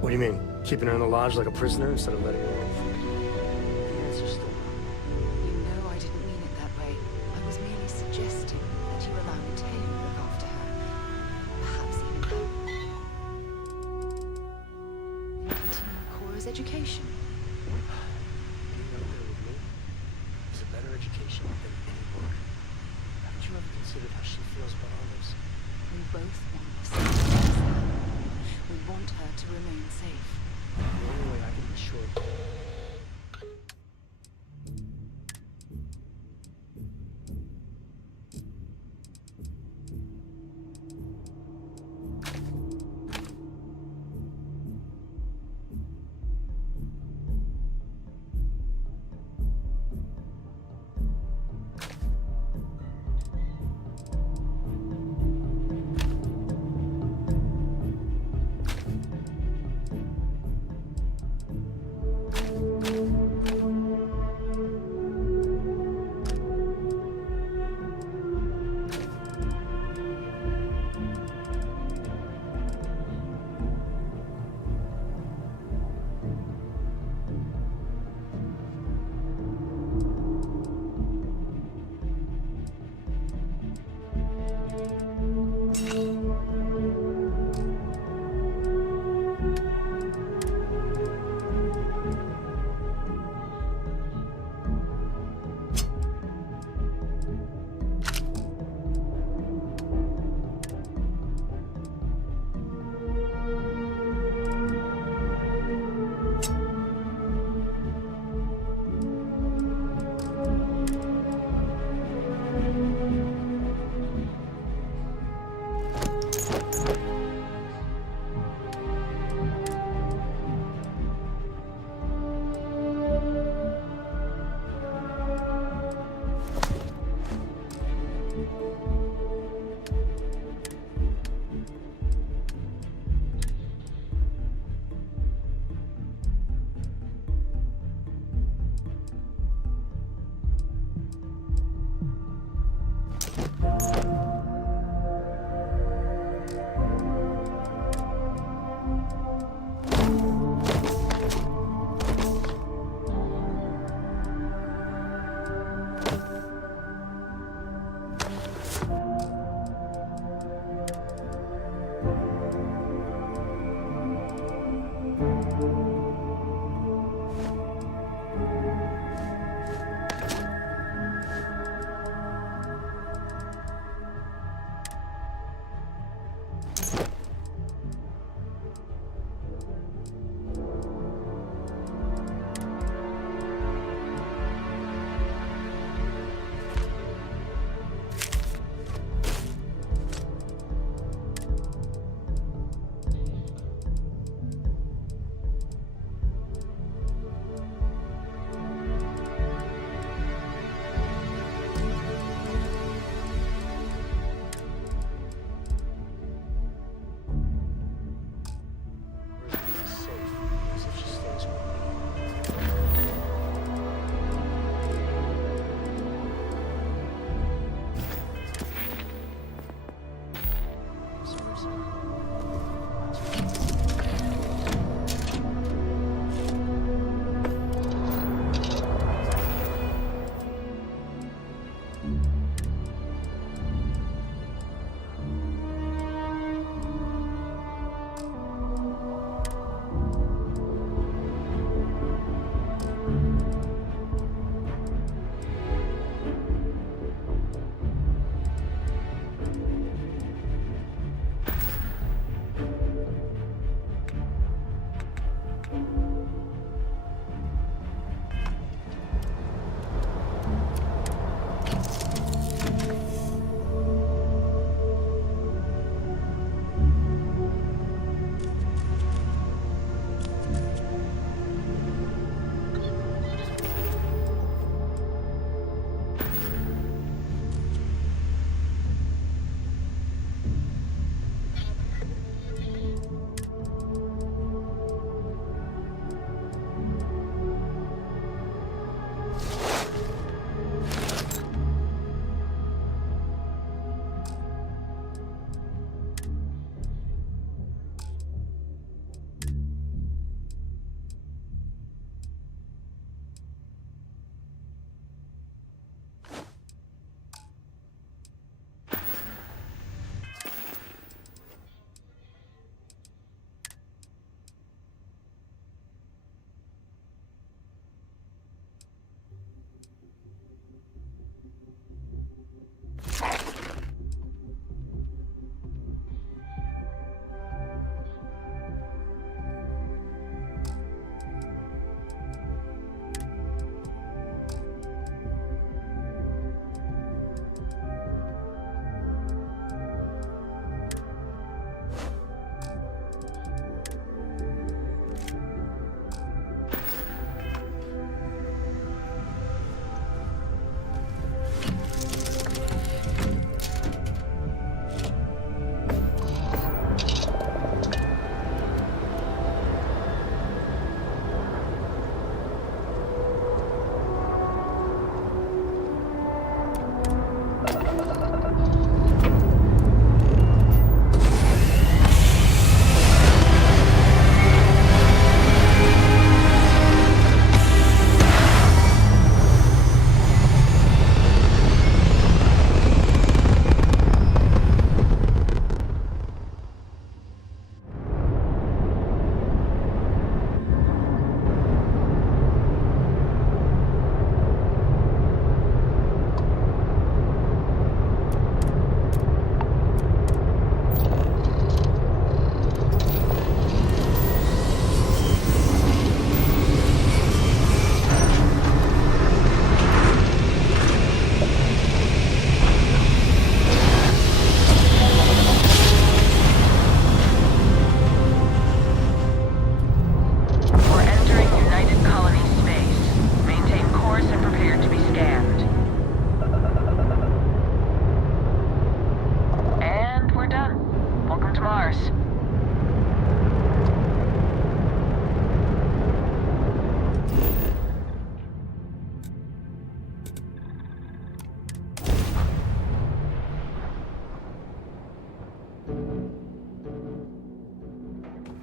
What do you mean? Keeping her in the lodge like a prisoner instead of letting her off? The answer's still no. You know I didn't mean it that way. I was merely suggesting that you allow me to look after her. Perhaps even continue Cora's education. Is a better education than any book. Haven't you ever considered how she feels about all this? We both want the same thing. We want her to remain safe. The only way I can be sure...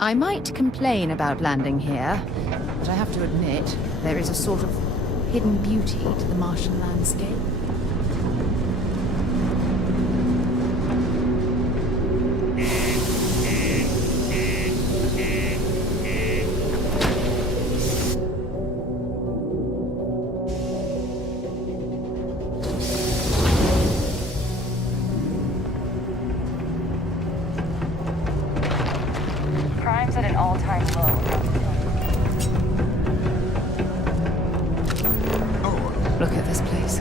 I might complain about landing here, but I have to admit, there is a sort of hidden beauty to the Martian landscape. Crime's at an all-time low. Look at this place.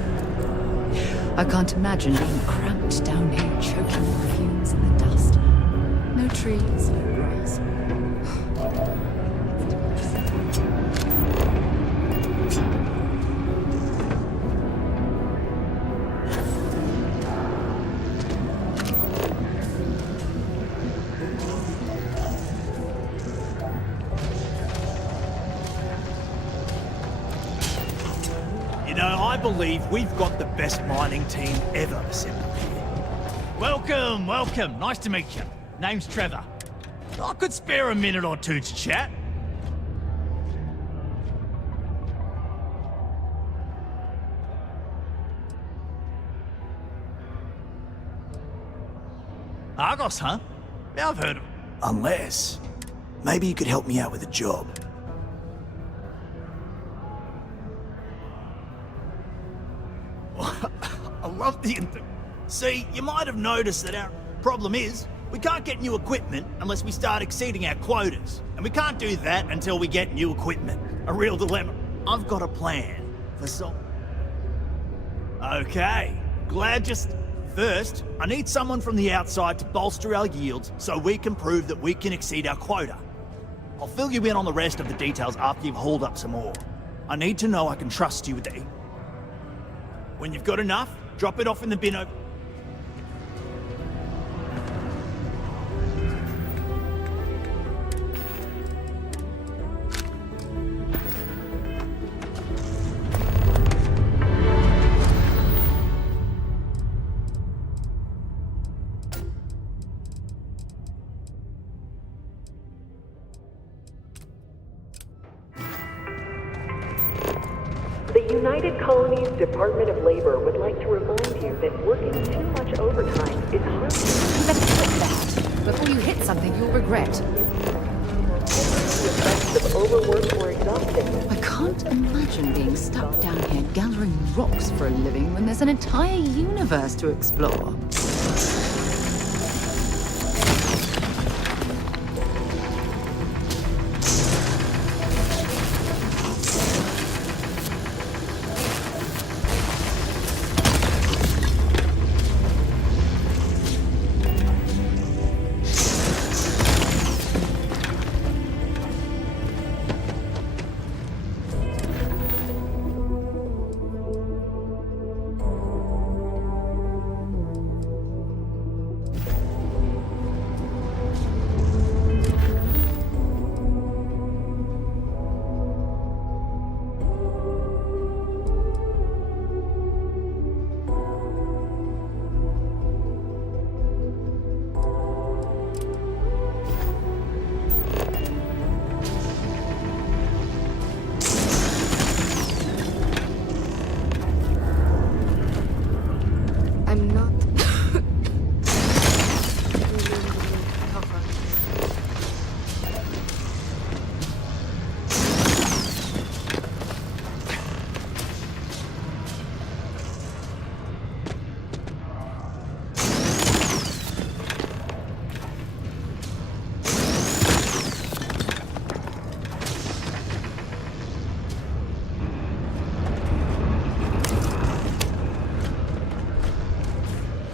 I can't imagine being cramped down here, choking on fumes and the dust. No trees, no grass. You know, I believe we've got the best mining team ever assembled here. Welcome, welcome. Nice to meet you. Name's Trevor. I could spare a minute or two to chat. Argos, huh? Yeah, I've heard of it. Unless, maybe you could help me out with a job. I love the... See, you might have noticed that our problem is we can't get new equipment unless we start exceeding our quotas. And we can't do that until we get new equipment. A real dilemma. I've got a plan for some... Okay, glad just... First, I need someone from the outside to bolster our yields so we can prove that we can exceed our quota. I'll fill you in on the rest of the details after you've hauled up some more. I need to know I can trust you with the... When you've got enough, drop it off in the bin over... The United Colonies Department of Labor would like to remind you that working too much overtime is harmful. You better quit that. Before you hit something you'll regret. The effects of overwork or exhaustion. I can't imagine being stuck down here gathering rocks for a living when there's an entire universe to explore.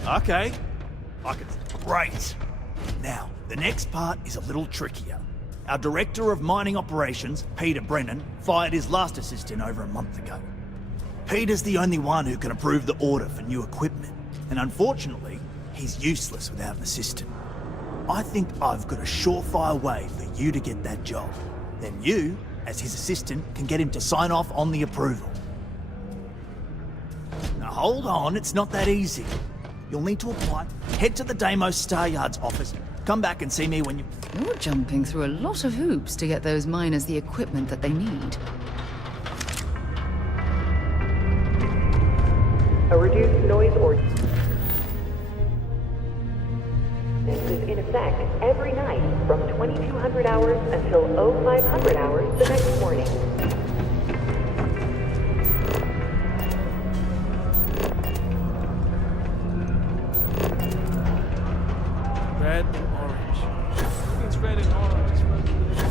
Okay. Great. Now, the next part is a little trickier. Our Director of Mining Operations, Peter Brennan, fired his last assistant over a month ago. Peter's the only one who can approve the order for new equipment, and unfortunately, he's useless without an assistant. I think I've got a surefire way for you to get that job. Then you, as his assistant, can get him to sign off on the approval. Now hold on, it's not that easy. You'll need to apply, head to the Deimos Star Yard's office, Come back and see me when you... You're jumping through a lot of hoops to get those miners the equipment that they need. A reduced noise ordinance is in effect every night from 2200 hours until 0500 hours the next morning. Red and orange. It's red and orange. It's red and orange.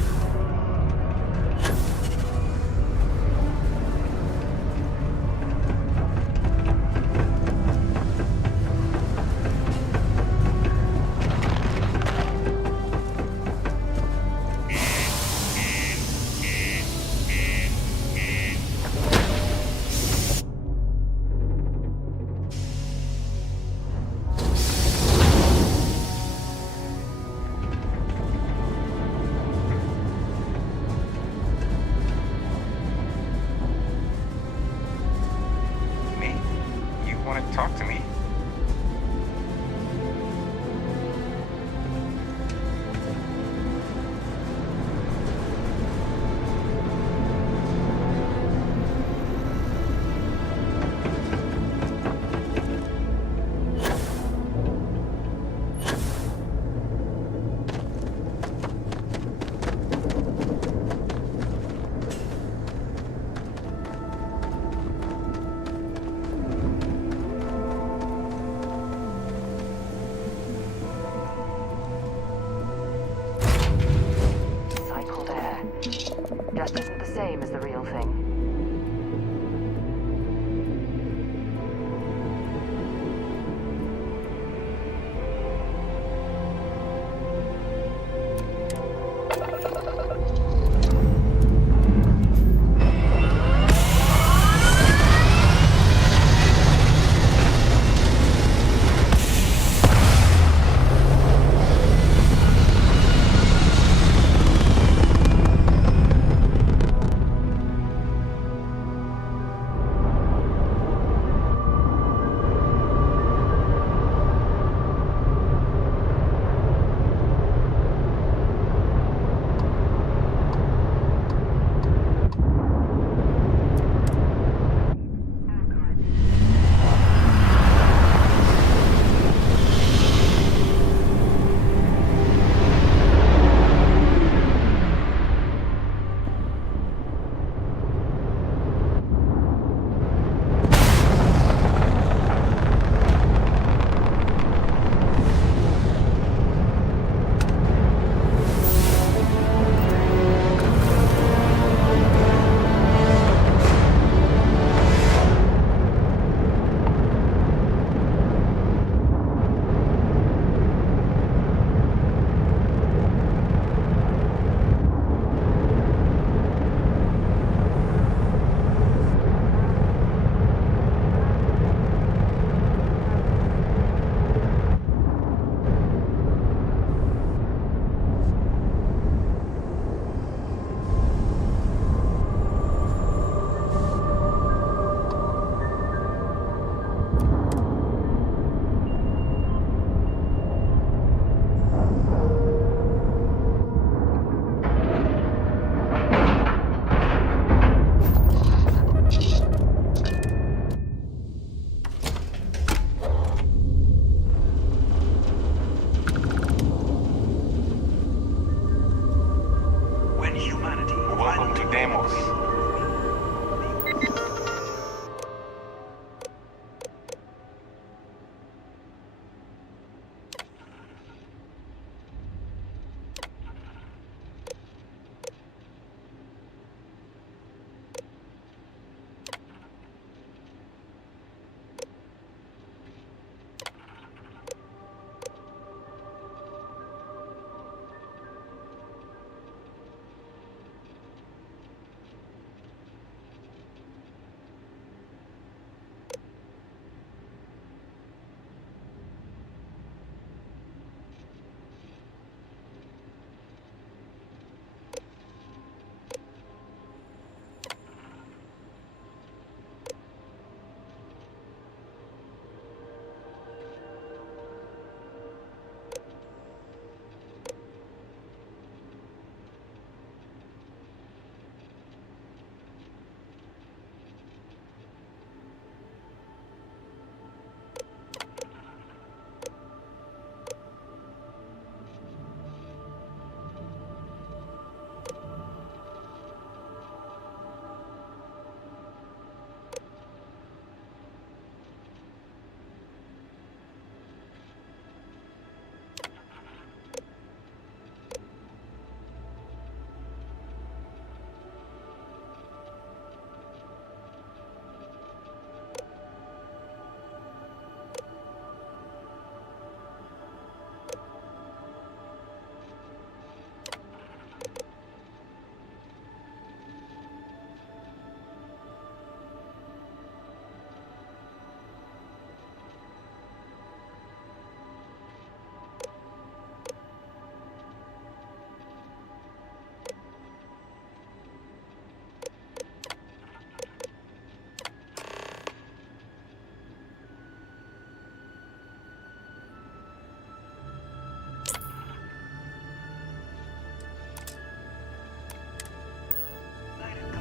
Me? You want to talk to me? Cycled air. Just isn't the same as the real thing.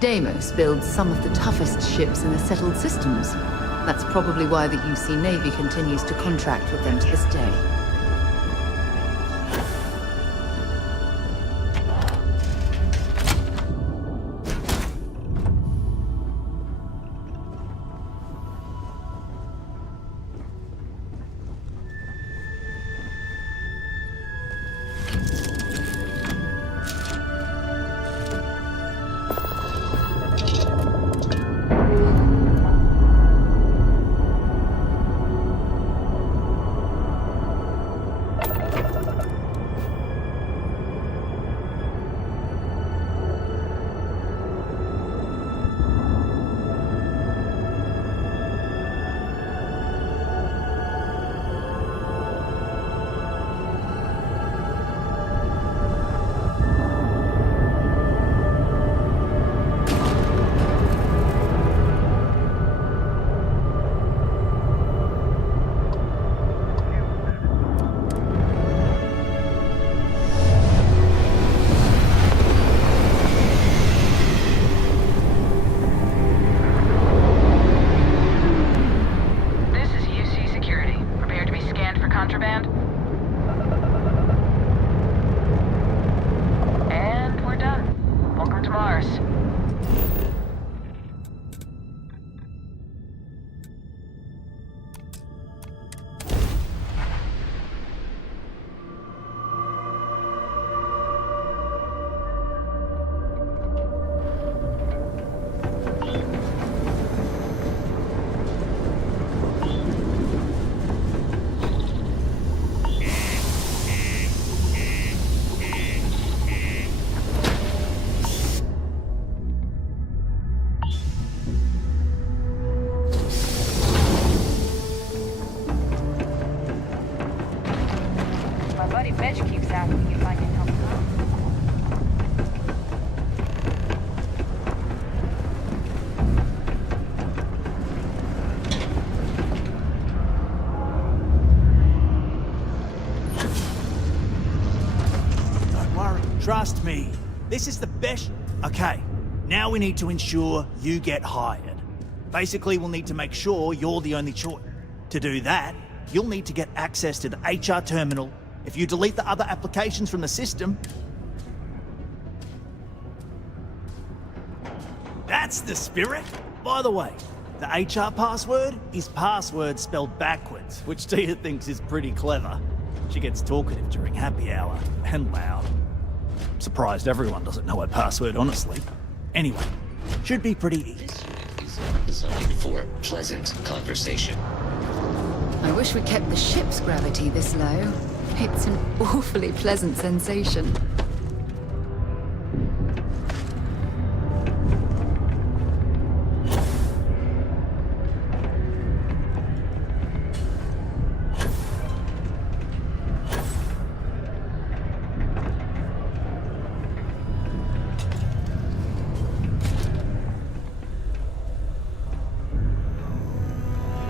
Deimos builds some of the toughest ships in the settled systems. That's probably why the UC Navy continues to contract with them to this day. Trust me, this is the best... Okay, now we need to ensure you get hired. Basically, we'll need to make sure you're the only choice. To do that, you'll need to get access to the HR terminal. If you delete the other applications from the system... That's the spirit! By the way, the HR password is password spelled backwards, which Tia thinks is pretty clever. She gets talkative during happy hour, and loud. I'm surprised everyone doesn't know her password, honestly. Anyway, should be pretty easy. This unit is designed for pleasant conversation. I wish we kept the ship's gravity this low. It's an awfully pleasant sensation.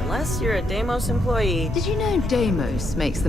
Unless you're a Deimos employee. Did you know Deimos makes the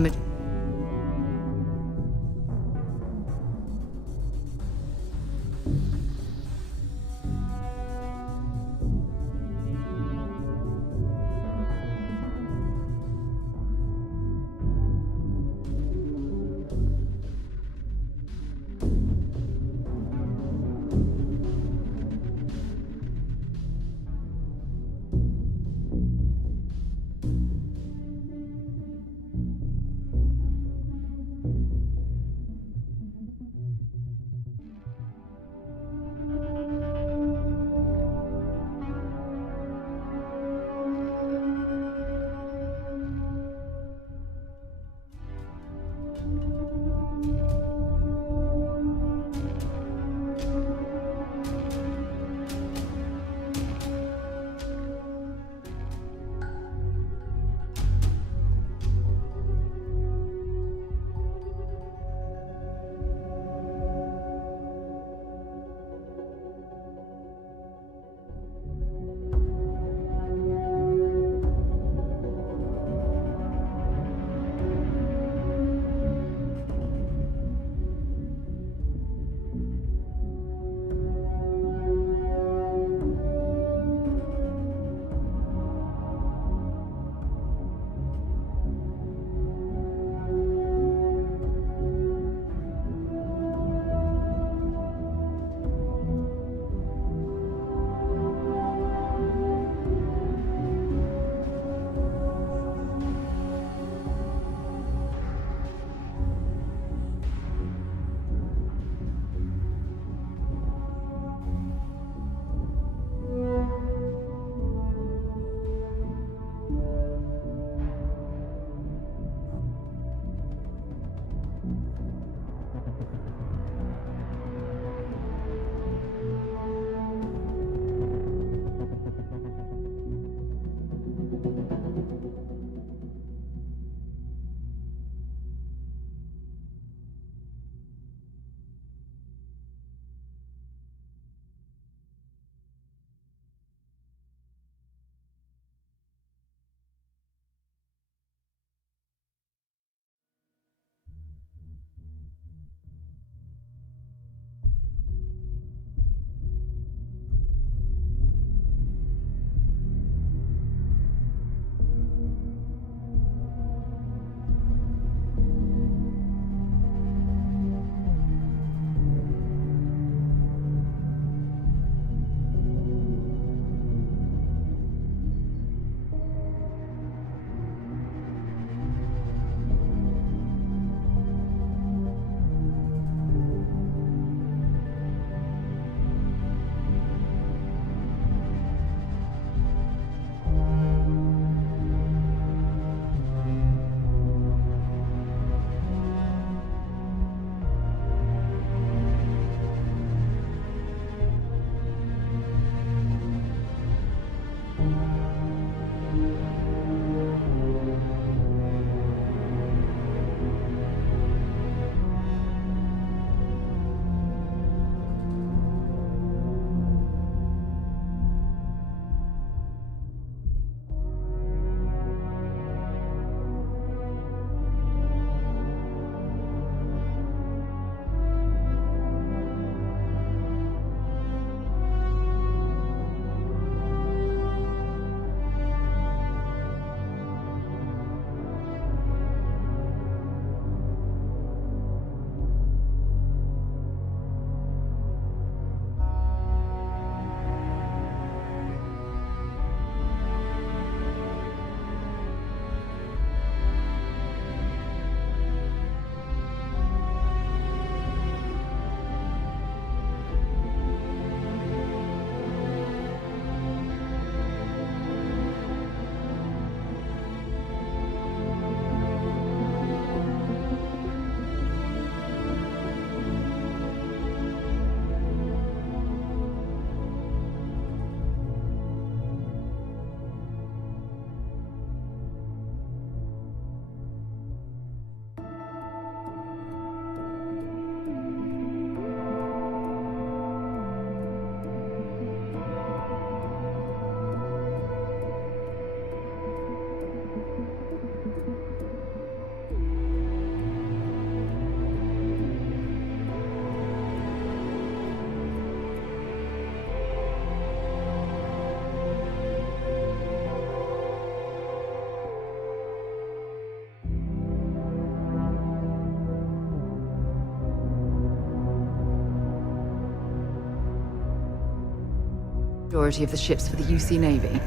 majority of the ships for the UC Navy.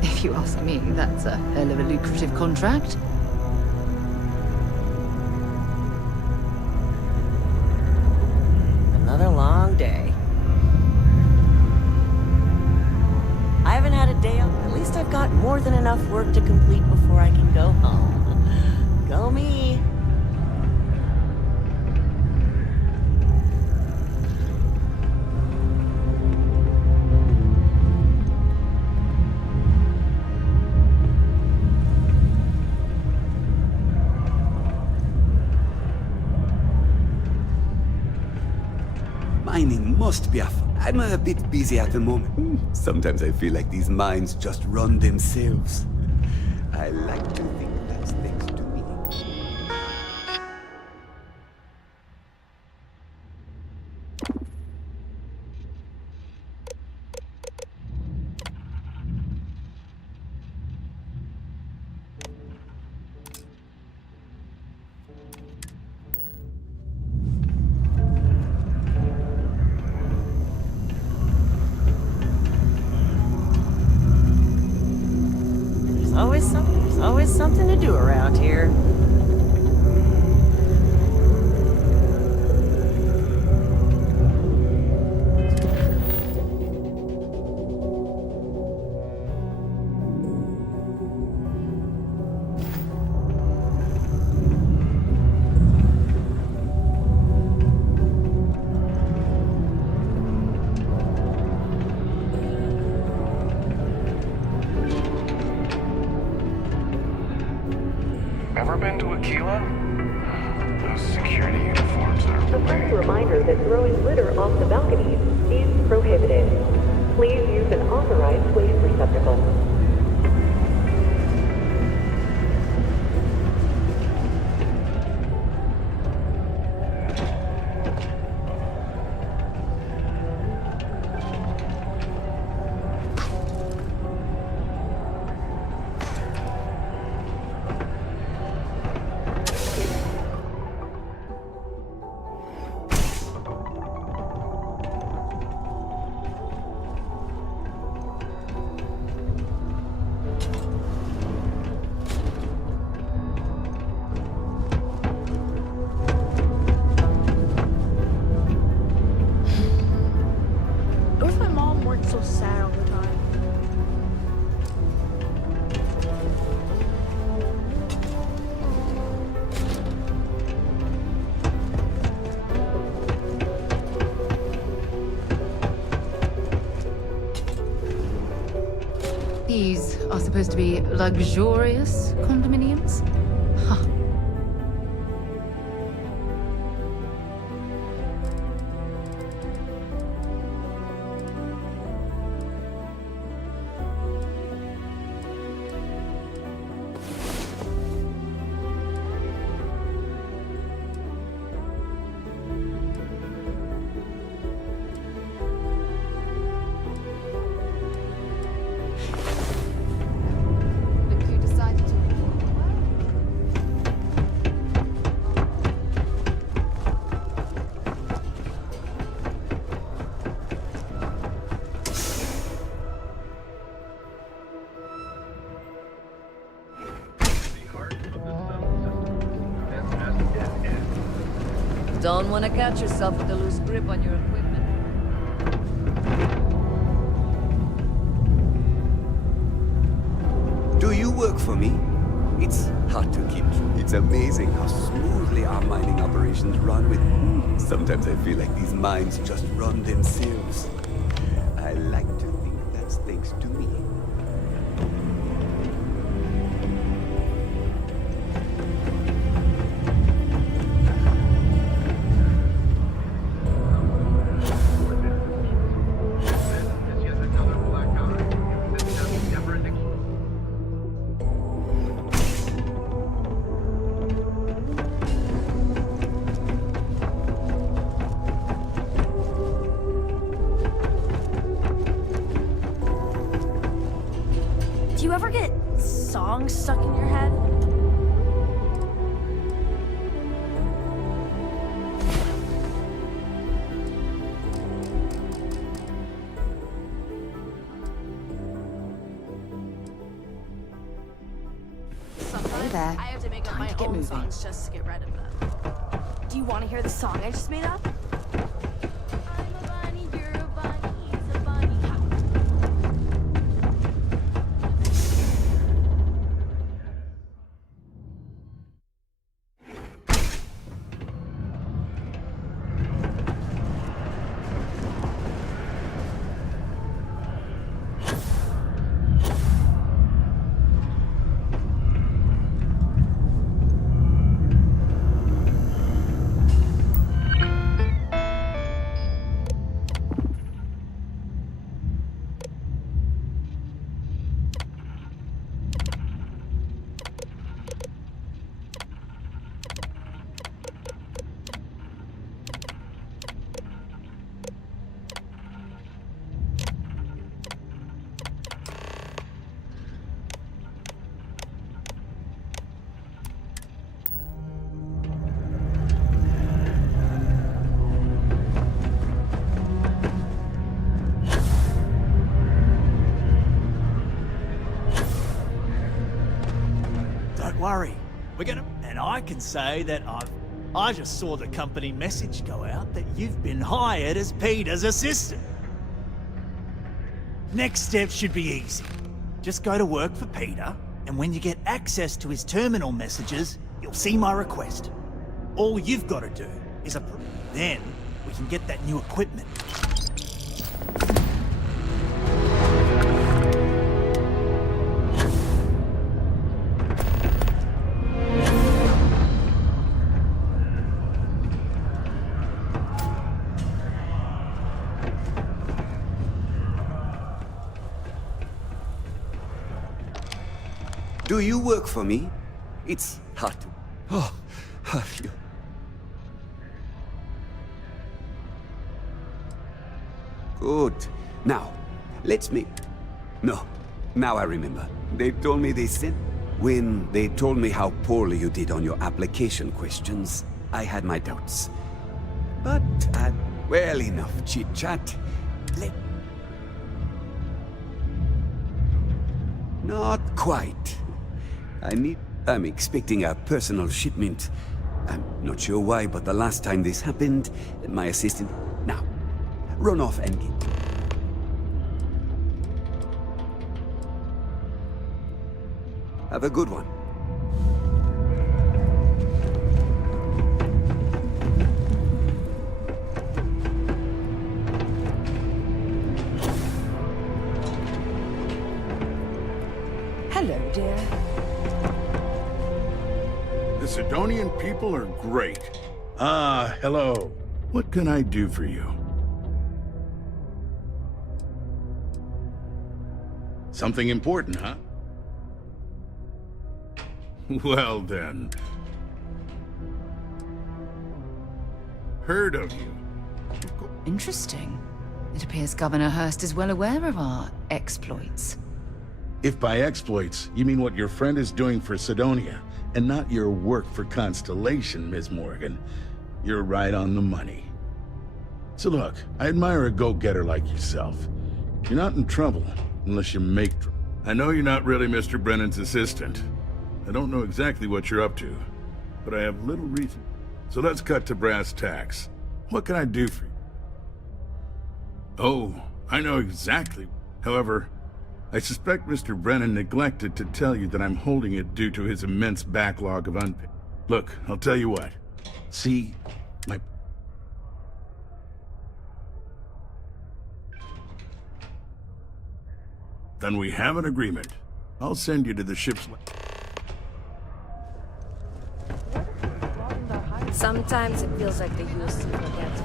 If you ask me, that's a hell of a lucrative contract. Another long day. I haven't had a day off. At least I've got more than enough work to complete before I can go home. Go me. Mining must be I'm a bit busy at the moment. Sometimes I feel like these mines just run themselves. I like to think that's thanks to me. There's always something to do around here. Ever been to Aquila? Those security uniforms are A friendly reminder that throwing litter off the balconies is prohibited. Please use an authorized waste receptacle. What if my mom weren't so sad all the time? These are supposed to be luxurious condominiums? Huh. Look who decided to... Don't want to catch yourself with a loose grip on your equipment. Do you work for me? It's hard to keep. It's amazing how smoothly our mining operations run with... Sometimes I feel like these mines just run themselves. I like to think that's thanks to me. Do you ever get songs stuck in your head? there. I have to make up Time my to get own moving. songs just to get rid of them. Do you want to hear the song I just made up? I'm a bunny, you're a bunny, he's a bunny. Don't worry, we're gonna... And I can say that I just saw the company message go out that you've been hired as Peter's assistant. Next step should be easy. Just go to work for Peter, and when you get access to his terminal messages, you'll see my request. All you've got to do is approve. Then we can get that new equipment. Do you work for me? It's hard to... Oh, have you... Good. Now, let's make... No, now I remember. They told me they sent... When they told me how poorly you did on your application questions, I had my doubts. But, well, enough chit-chat. Not quite. I'm expecting a personal shipment. I'm not sure why, but the last time this happened, my assistant... Now, run off and get... Have a good one. Hello, dear. The Sidonian people are great. Ah, hello. What can I do for you? Something important, huh? Well then. Heard of you. Interesting. It appears Governor Hurst is well aware of our exploits. If by exploits, you mean what your friend is doing for Sidonia, and not your work for Constellation, Ms. Morgan, you're right on the money. So look, I admire a go-getter like yourself. You're not in trouble, unless you make trouble. I know you're not really Mr. Brennan's assistant. I don't know exactly what you're up to, but I have little reason. So let's cut to brass tacks. What can I do for you? Oh, I know exactly. However, I suspect Mr. Brennan neglected to tell you that I'm holding it due to his immense backlog of unpaid. Look, I'll tell you what. See, my... Then we have an agreement. I'll send you to the ship's... Sometimes it feels like they used to forget.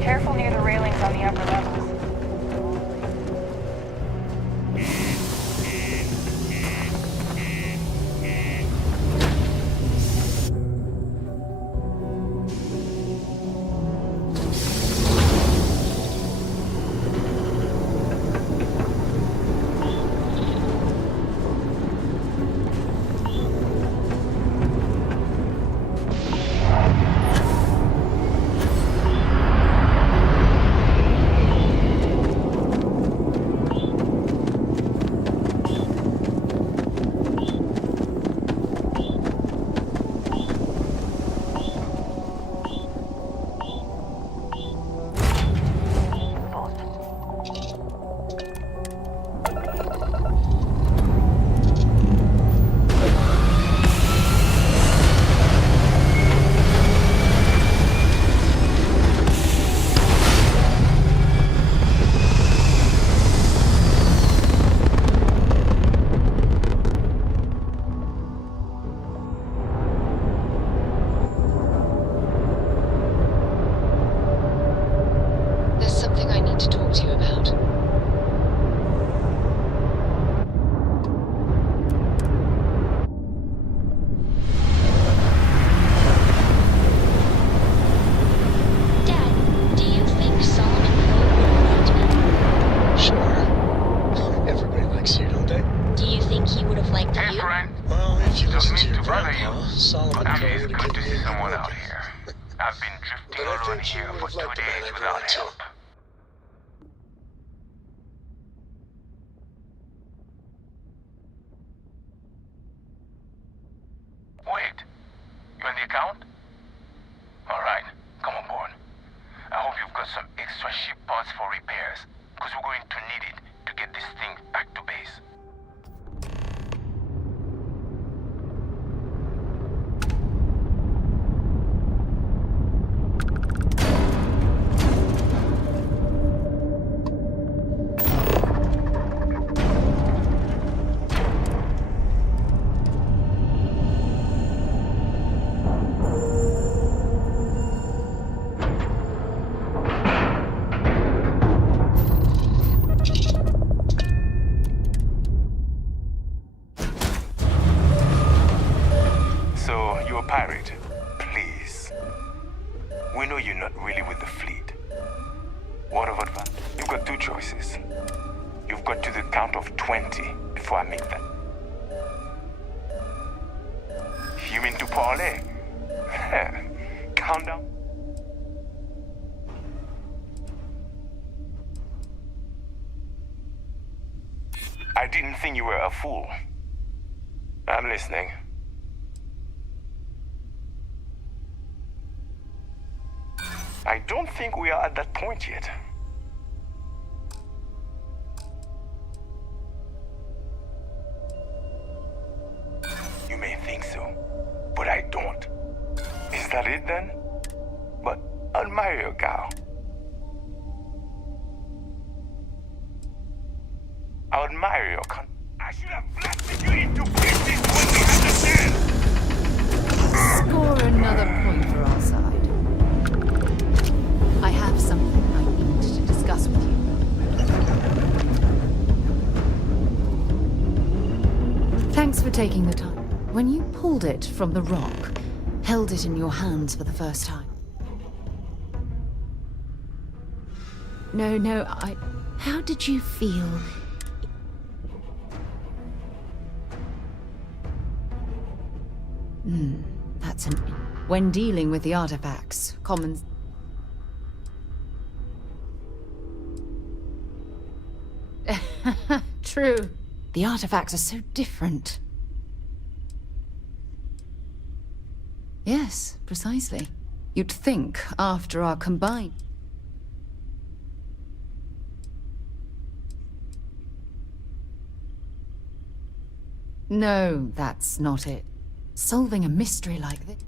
Careful near the railings on the upper levels. here for 2 days without help. Wait, you on the account? Alright, come on board. I hope you've got some extra ship parts for repairs, because we're going to need it to get this thing back to base. So, you're a pirate? Please. We know you're not really with the fleet. Word of advice? You've got 2 choices. You've got to the count of 20 before I make that. You mean to parlay? Count down. I didn't think you were a fool. I'm listening. I don't think we are at that point yet. You may think so, but I don't. Is that it then? But I admire your gal. I admire your I should have blasted you into pieces when we had the chance! Score another point for our side. I have something I need to discuss with you. Thanks for taking the time. When you pulled it from the rock, held it in your hands for the first time. No, how did you feel? That's an... When dealing with the artifacts, common... True. The artifacts are so different. Yes, precisely. You'd think after our combined... No, that's not it. Solving a mystery like this...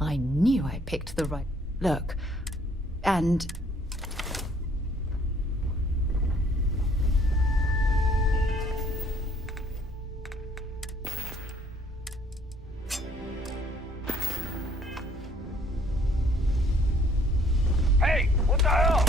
I knew I picked the right... Look, and... Hey, what the hell?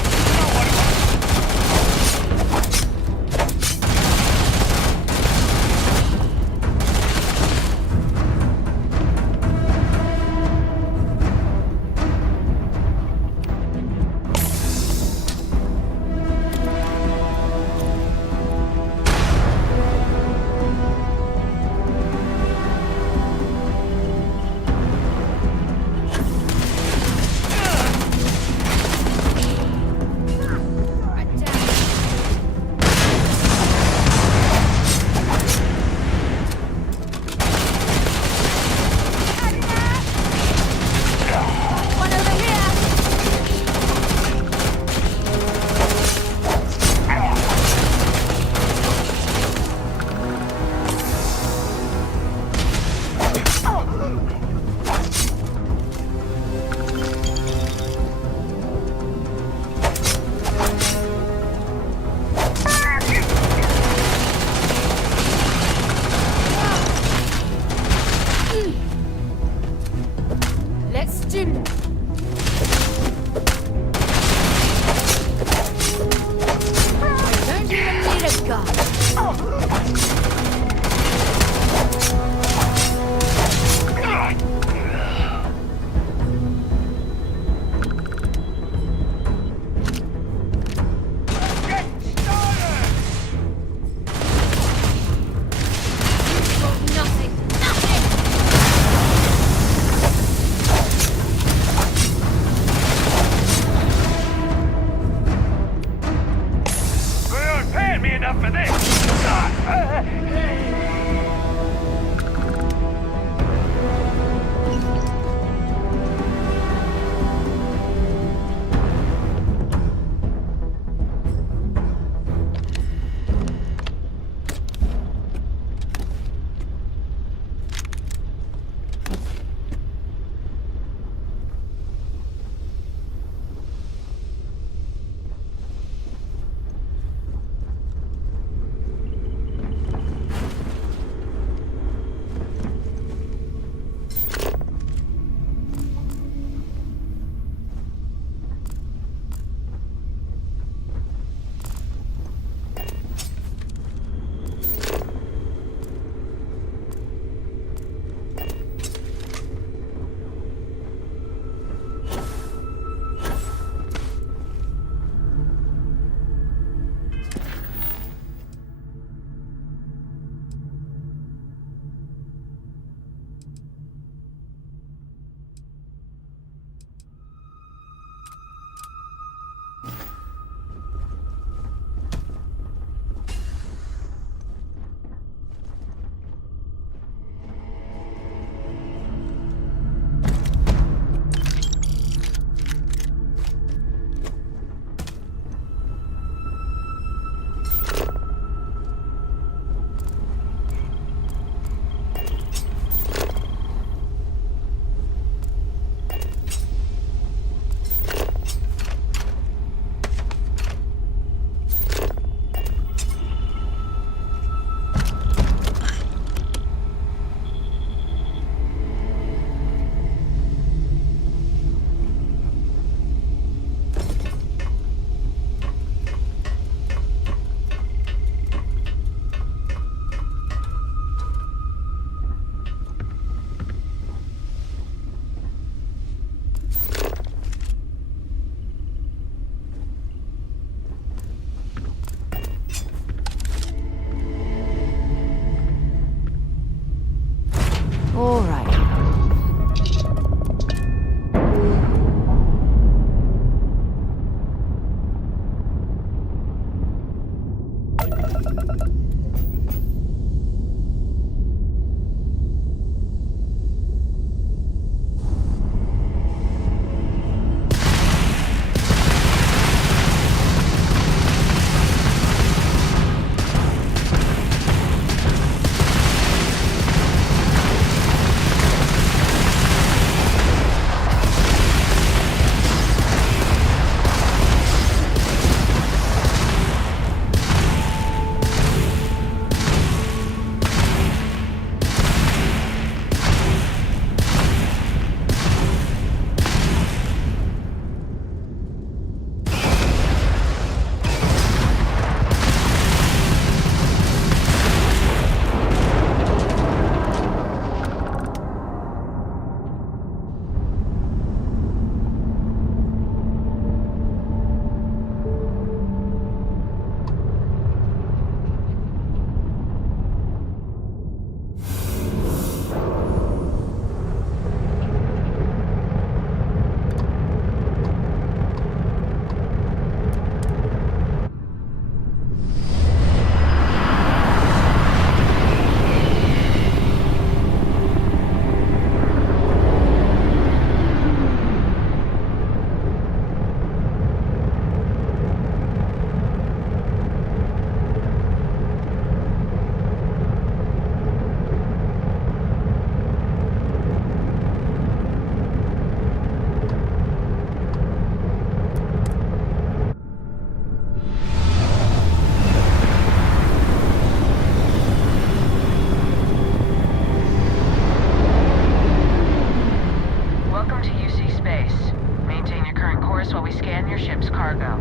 us while we scan your ship's cargo.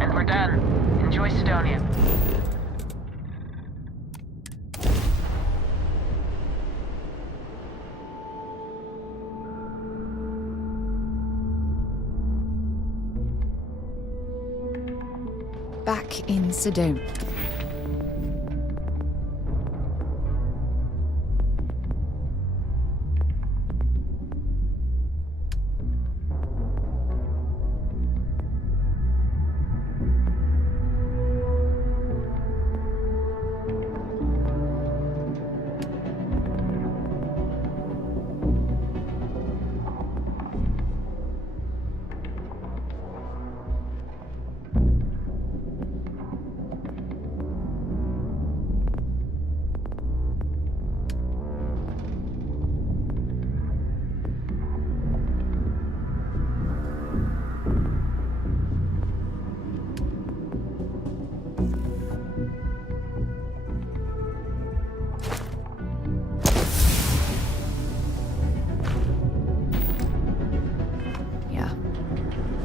And we're done. Enjoy Sidonia. Back in Sidonia.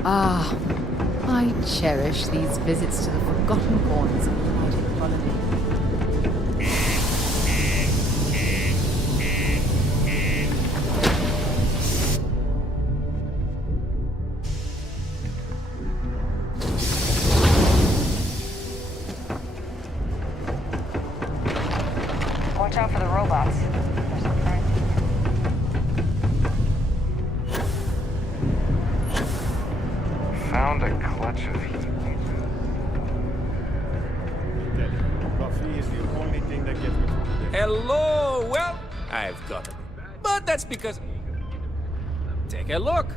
Ah, I cherish these visits to the forgotten corners of the United Colony. Watch out for the robots. They're so friendly. Found a clutch of heat. Coffee is the only thing that gets me through the day. Hello! Well, I've got it. But that's because... Take a look.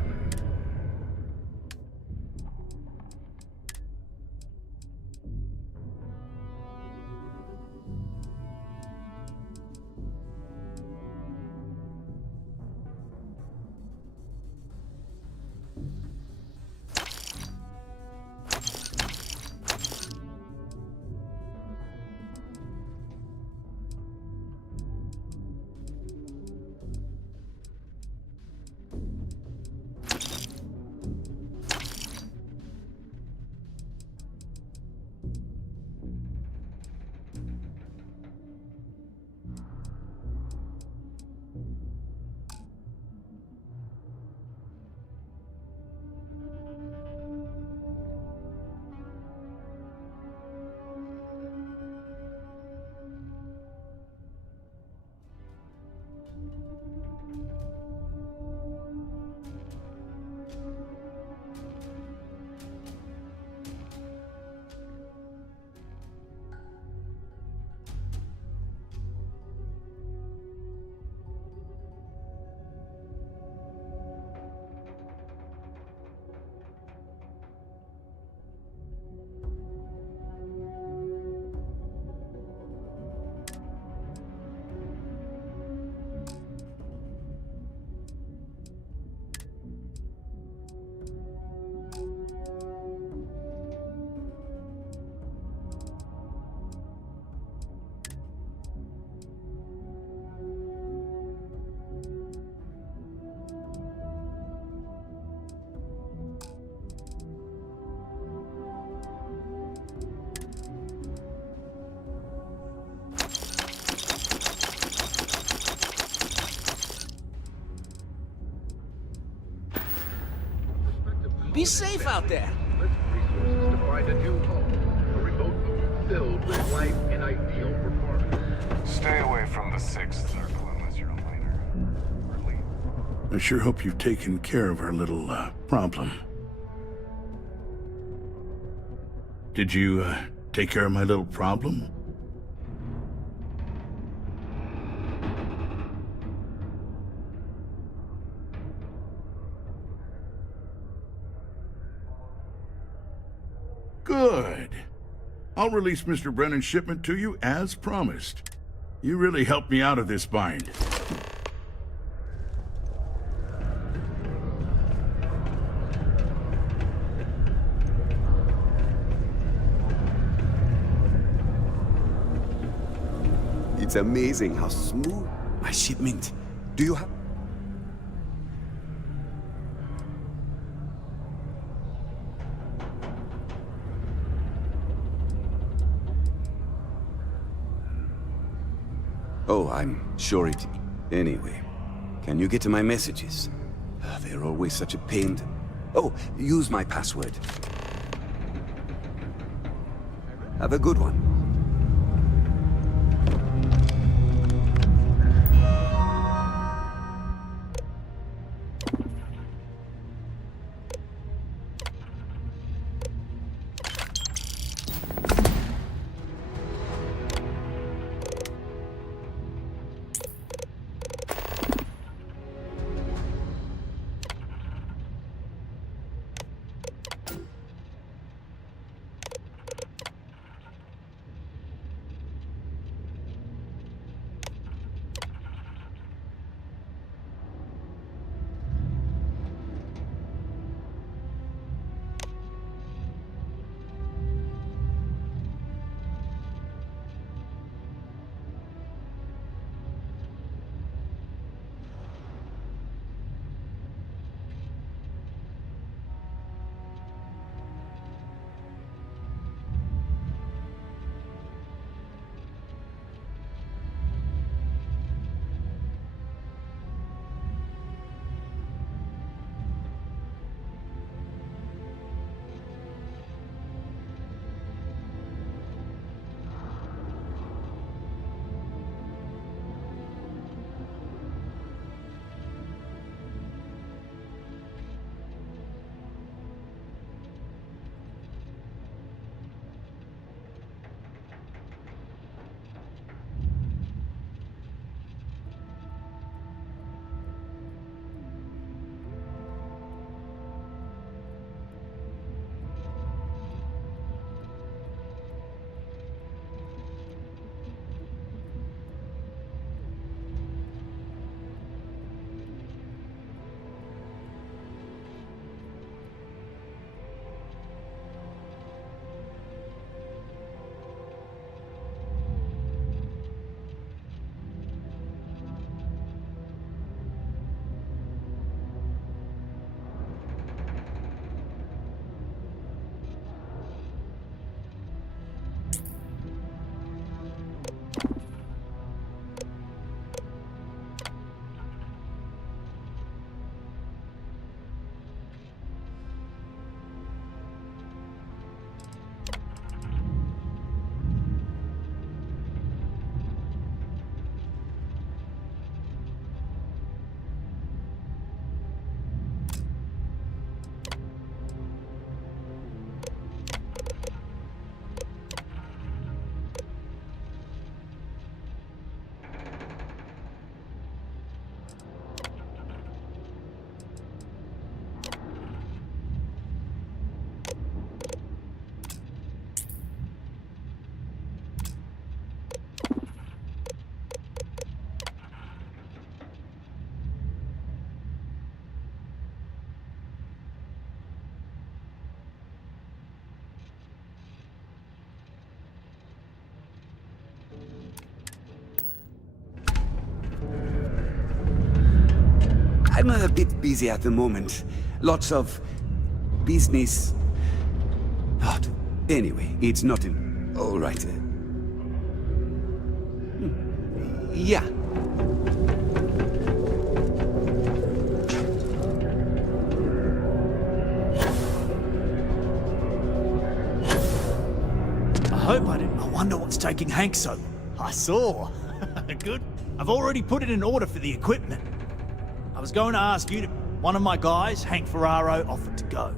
Be safe out there. Resources to find a new home. A remote moon filled with life and ideal performance. Stay away from the sixth circle unless you're a miner. I sure hope you've taken care of our little, problem. Did you, take care of my little problem? Good. I'll release Mr. Brennan's shipment to you as promised. You really helped me out of this bind. It's amazing how smooth... My shipment. Do you have... Oh, I'm sure it... Anyway, can you get to my messages? They're always such a pain to... Oh, use my password. Have a good one. I'm a bit busy at the moment. Lots of business. Oh, anyway, it's not in... All right. Yeah. I hope I didn't. I wonder what's taking Hank so... I saw. Good. I've already put it in order for the equipment. I was going to ask you to... One of my guys, Hank Ferraro, offered to go.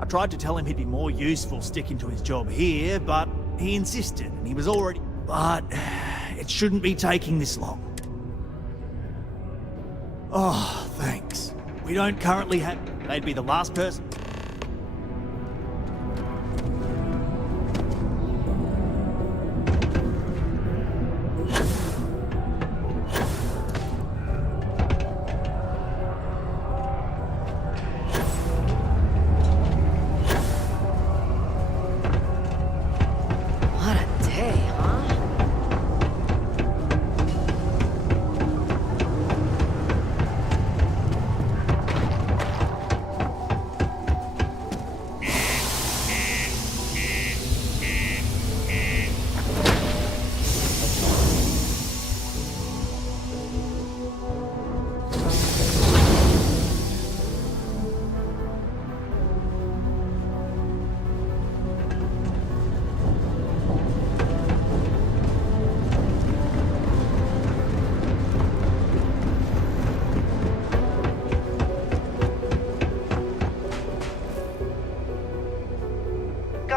I tried to tell him he'd be more useful sticking to his job here, but he insisted, and he was already... But it shouldn't be taking this long. Oh, thanks. We don't currently have... They'd be the last person...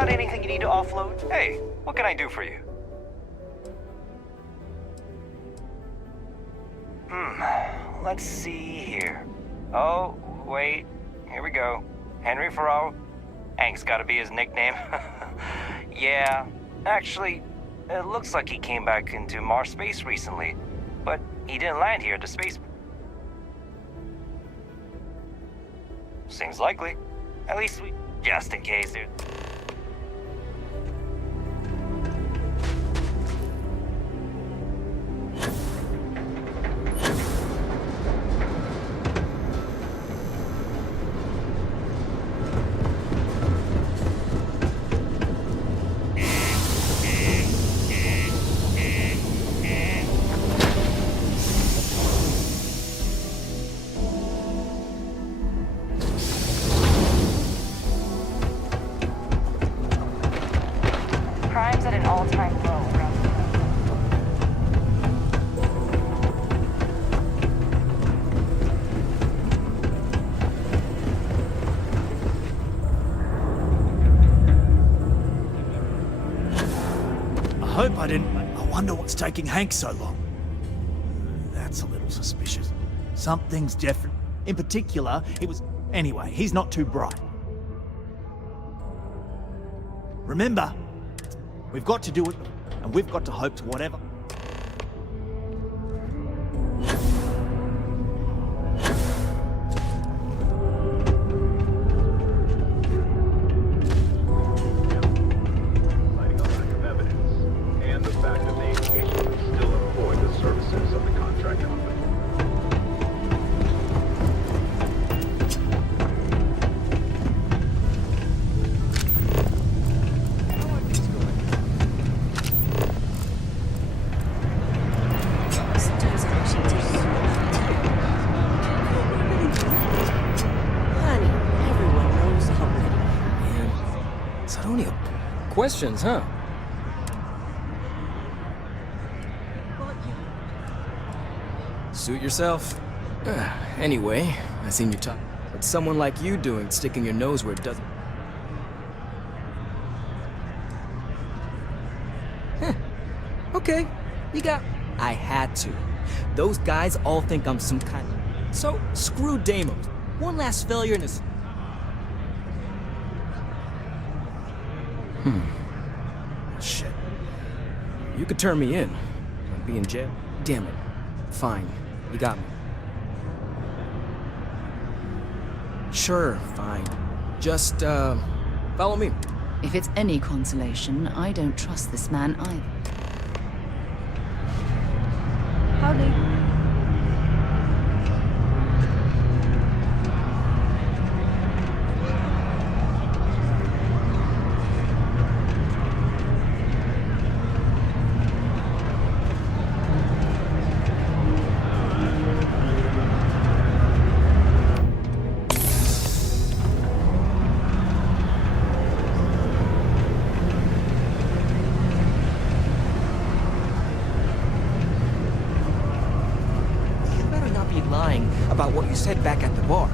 Got anything you need to offload? Hey, what can I do for you? Let's see here. Oh, wait. Here we go. Henry Farrell. Hank's gotta be his nickname. Yeah, actually, it looks like he came back into Mars space recently, but he didn't land here at the space. Seems likely. At least we, just in case there. Crime's at an all-time low around the I hope I didn't. I wonder what's taking Hank so long. That's a little suspicious. Something's different. In particular, it was. Anyway, he's not too bright. Remember, we've got to do it, and we've got to hope to whatever. Citing a lack of evidence, and the fact that they occasionally still employ the services of the contract company. Honey, everyone knows already. Man, Sidonia, questions, huh? Suit yourself. Anyway, I seen you talk. What's someone like you doing, sticking your nose where it doesn't? Huh. Okay, you got... I had to. Those guys all think I'm some kind of... So, screw Deimos. One last failure in this... Shit. You could turn me in. I'd be in jail. Damn it. Fine. You got me. Sure, fine. Just, follow me. If it's any consolation, I don't trust this man either. Howdy. Lying about what you said back at the bar.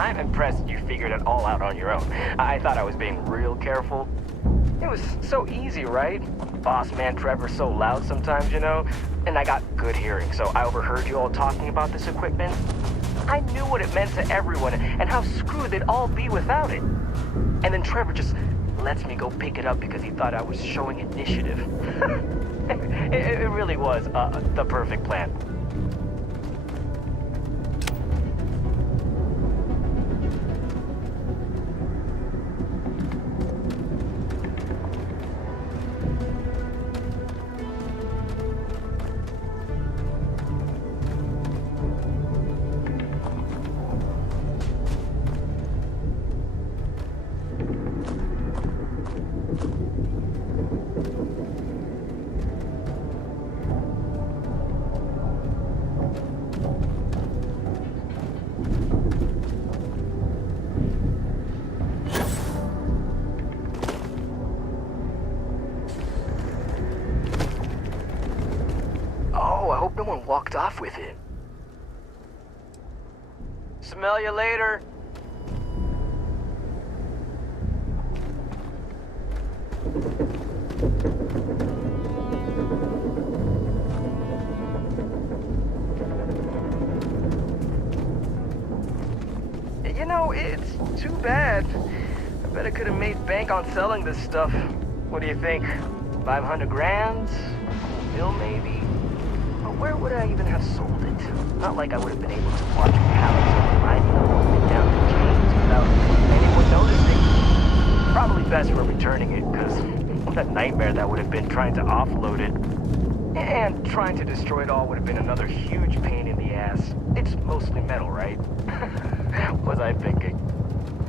I'm impressed you figured it all out on your own. I thought I was being real careful. It was so easy, right? Boss man Trevor's so loud sometimes, you know? And I got good hearing, so I overheard you all talking about this equipment. I knew what it meant to everyone and how screwed they'd all be without it. And then Trevor just lets me go pick it up because he thought I was showing initiative. It really was the perfect plan. Oh, I hope no one walked off with it. Smell you later. You know, it's too bad. I bet I could have made bank on selling this stuff. What do you think? 500 grand? Bill maybe? But where would I even have sold it? Not like I would have been able to watch pallets of riding up down the chains without anyone noticing. Probably best for returning it, because what a nightmare that would have been trying to offload it. And trying to destroy it all would have been another huge pain in the ass. It's mostly metal, right? Was I thinking?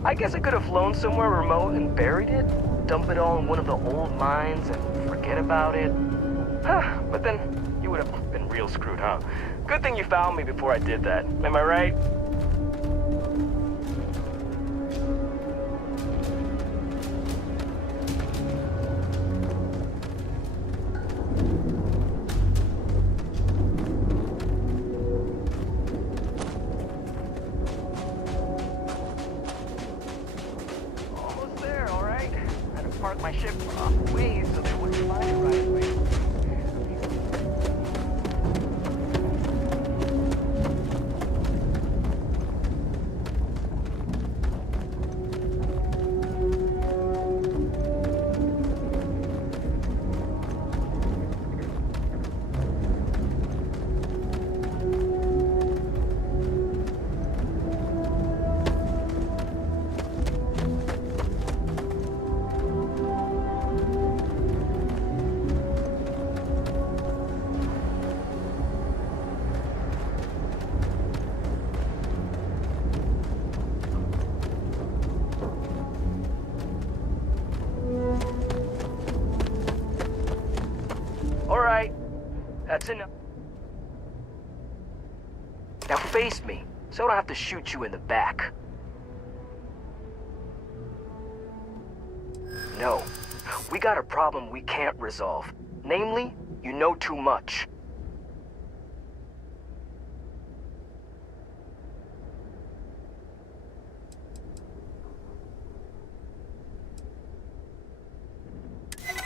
I guess I could have flown somewhere remote and buried it, dump it all in one of the old mines and forget about it. But then you would have been real screwed, huh? Good thing you found me before I did that. Am I right? Almost there, all right? I had to park my ship off the way so they wouldn't find it right away. Alright, that's enough. Now face me, so I don't have to shoot you in the back. No, we got a problem we can't resolve. Namely, you know too much.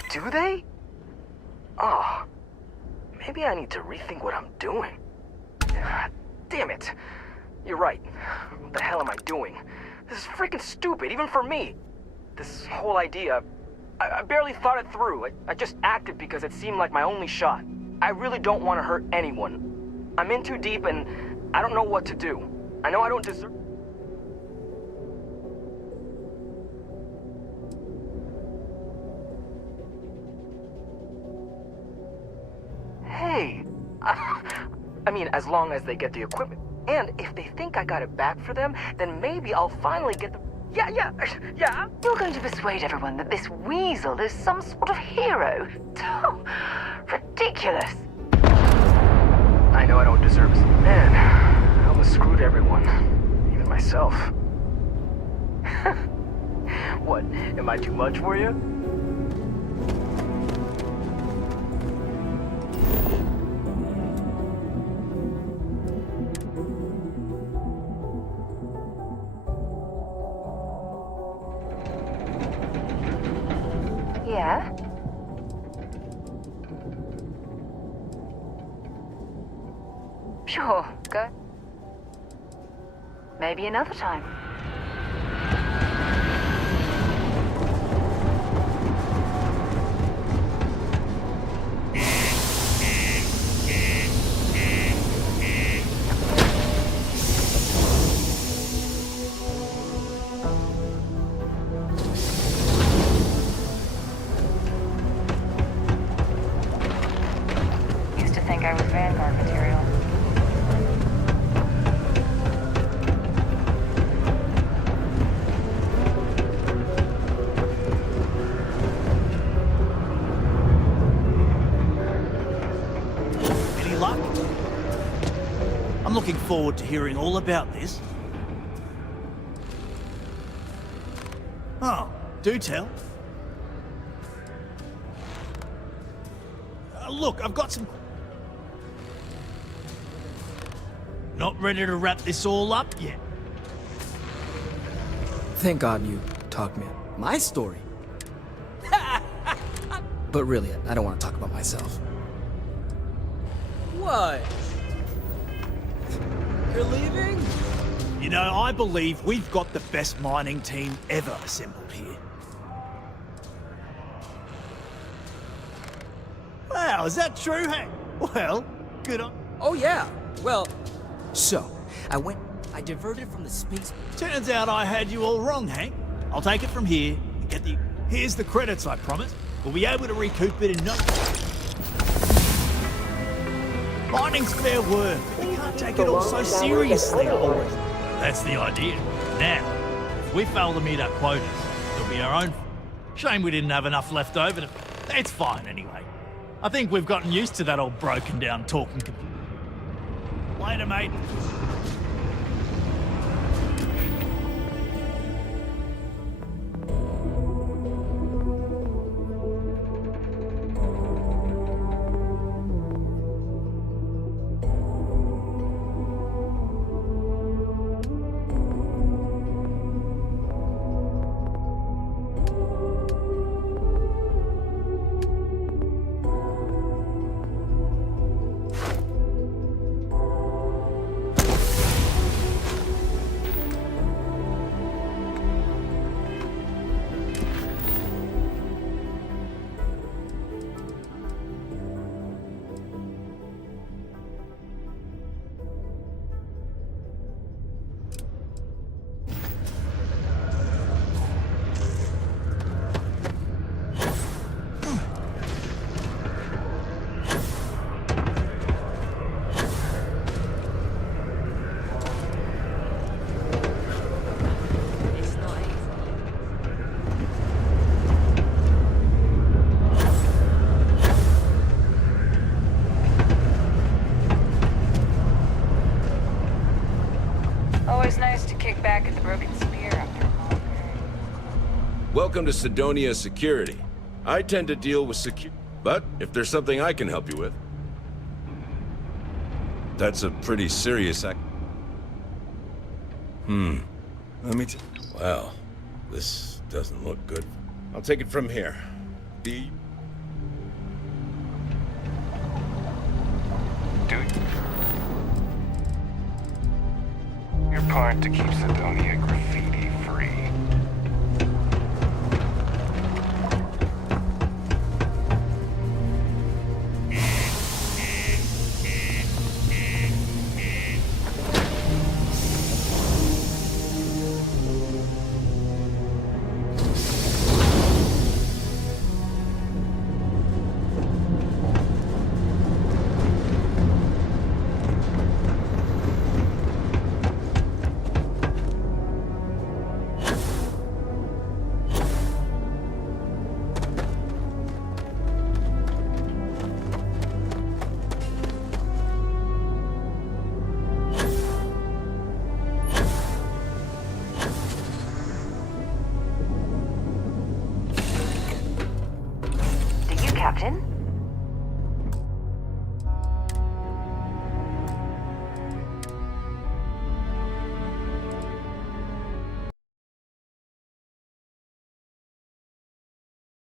Do they? Oh, maybe I need to rethink what I'm doing. Damn it. You're right. What the hell am I doing? This is freaking stupid, even for me. This whole idea, I barely thought it through. I just acted because it seemed like my only shot. I really don't want to hurt anyone. I'm in too deep and I don't know what to do. I know I don't deserve... Hey, I mean, as long as they get the equipment. And if they think I got it back for them, then maybe I'll finally get the... Yeah. You're going to persuade everyone that this weasel is some sort of hero. Oh, ridiculous. I know I don't deserve it. Man, I almost screwed everyone. Even myself. What, am I too much for you? Yeah? Sure, go. Maybe another time. Used to think I was Vanguard material. Any luck? I'm looking forward to hearing all about this. Oh, do tell. Look, I've got some... Not ready to wrap this all up yet. Thank God you talked me. My story. But really, I don't want to talk about myself. What? You're leaving? You know, I believe we've got the best mining team ever assembled here. Wow, is that true, Hank? Well, good on... Oh, yeah. Well, so, I diverted from the space... Turns out I had you all wrong, Hank. I'll take it from here and get the... Here's the credits, I promise. We'll be able to recoup it in no... Mining's fair work. We can't take it all so seriously always. That's the idea. Now, if we fail to meet our quotas, it'll be our own... Shame we didn't have enough left over to... It's fine anyway. I think we've gotten used to that old broken down talking computer. Later, mate. Always nice to kick back at the Broken Spear after a long day. Welcome to Cydonia Security. I tend to deal with but if there's something I can help you with... That's a pretty serious Let me Well, this doesn't look good. I'll take it from here. Dude. Your part to keep Cydonia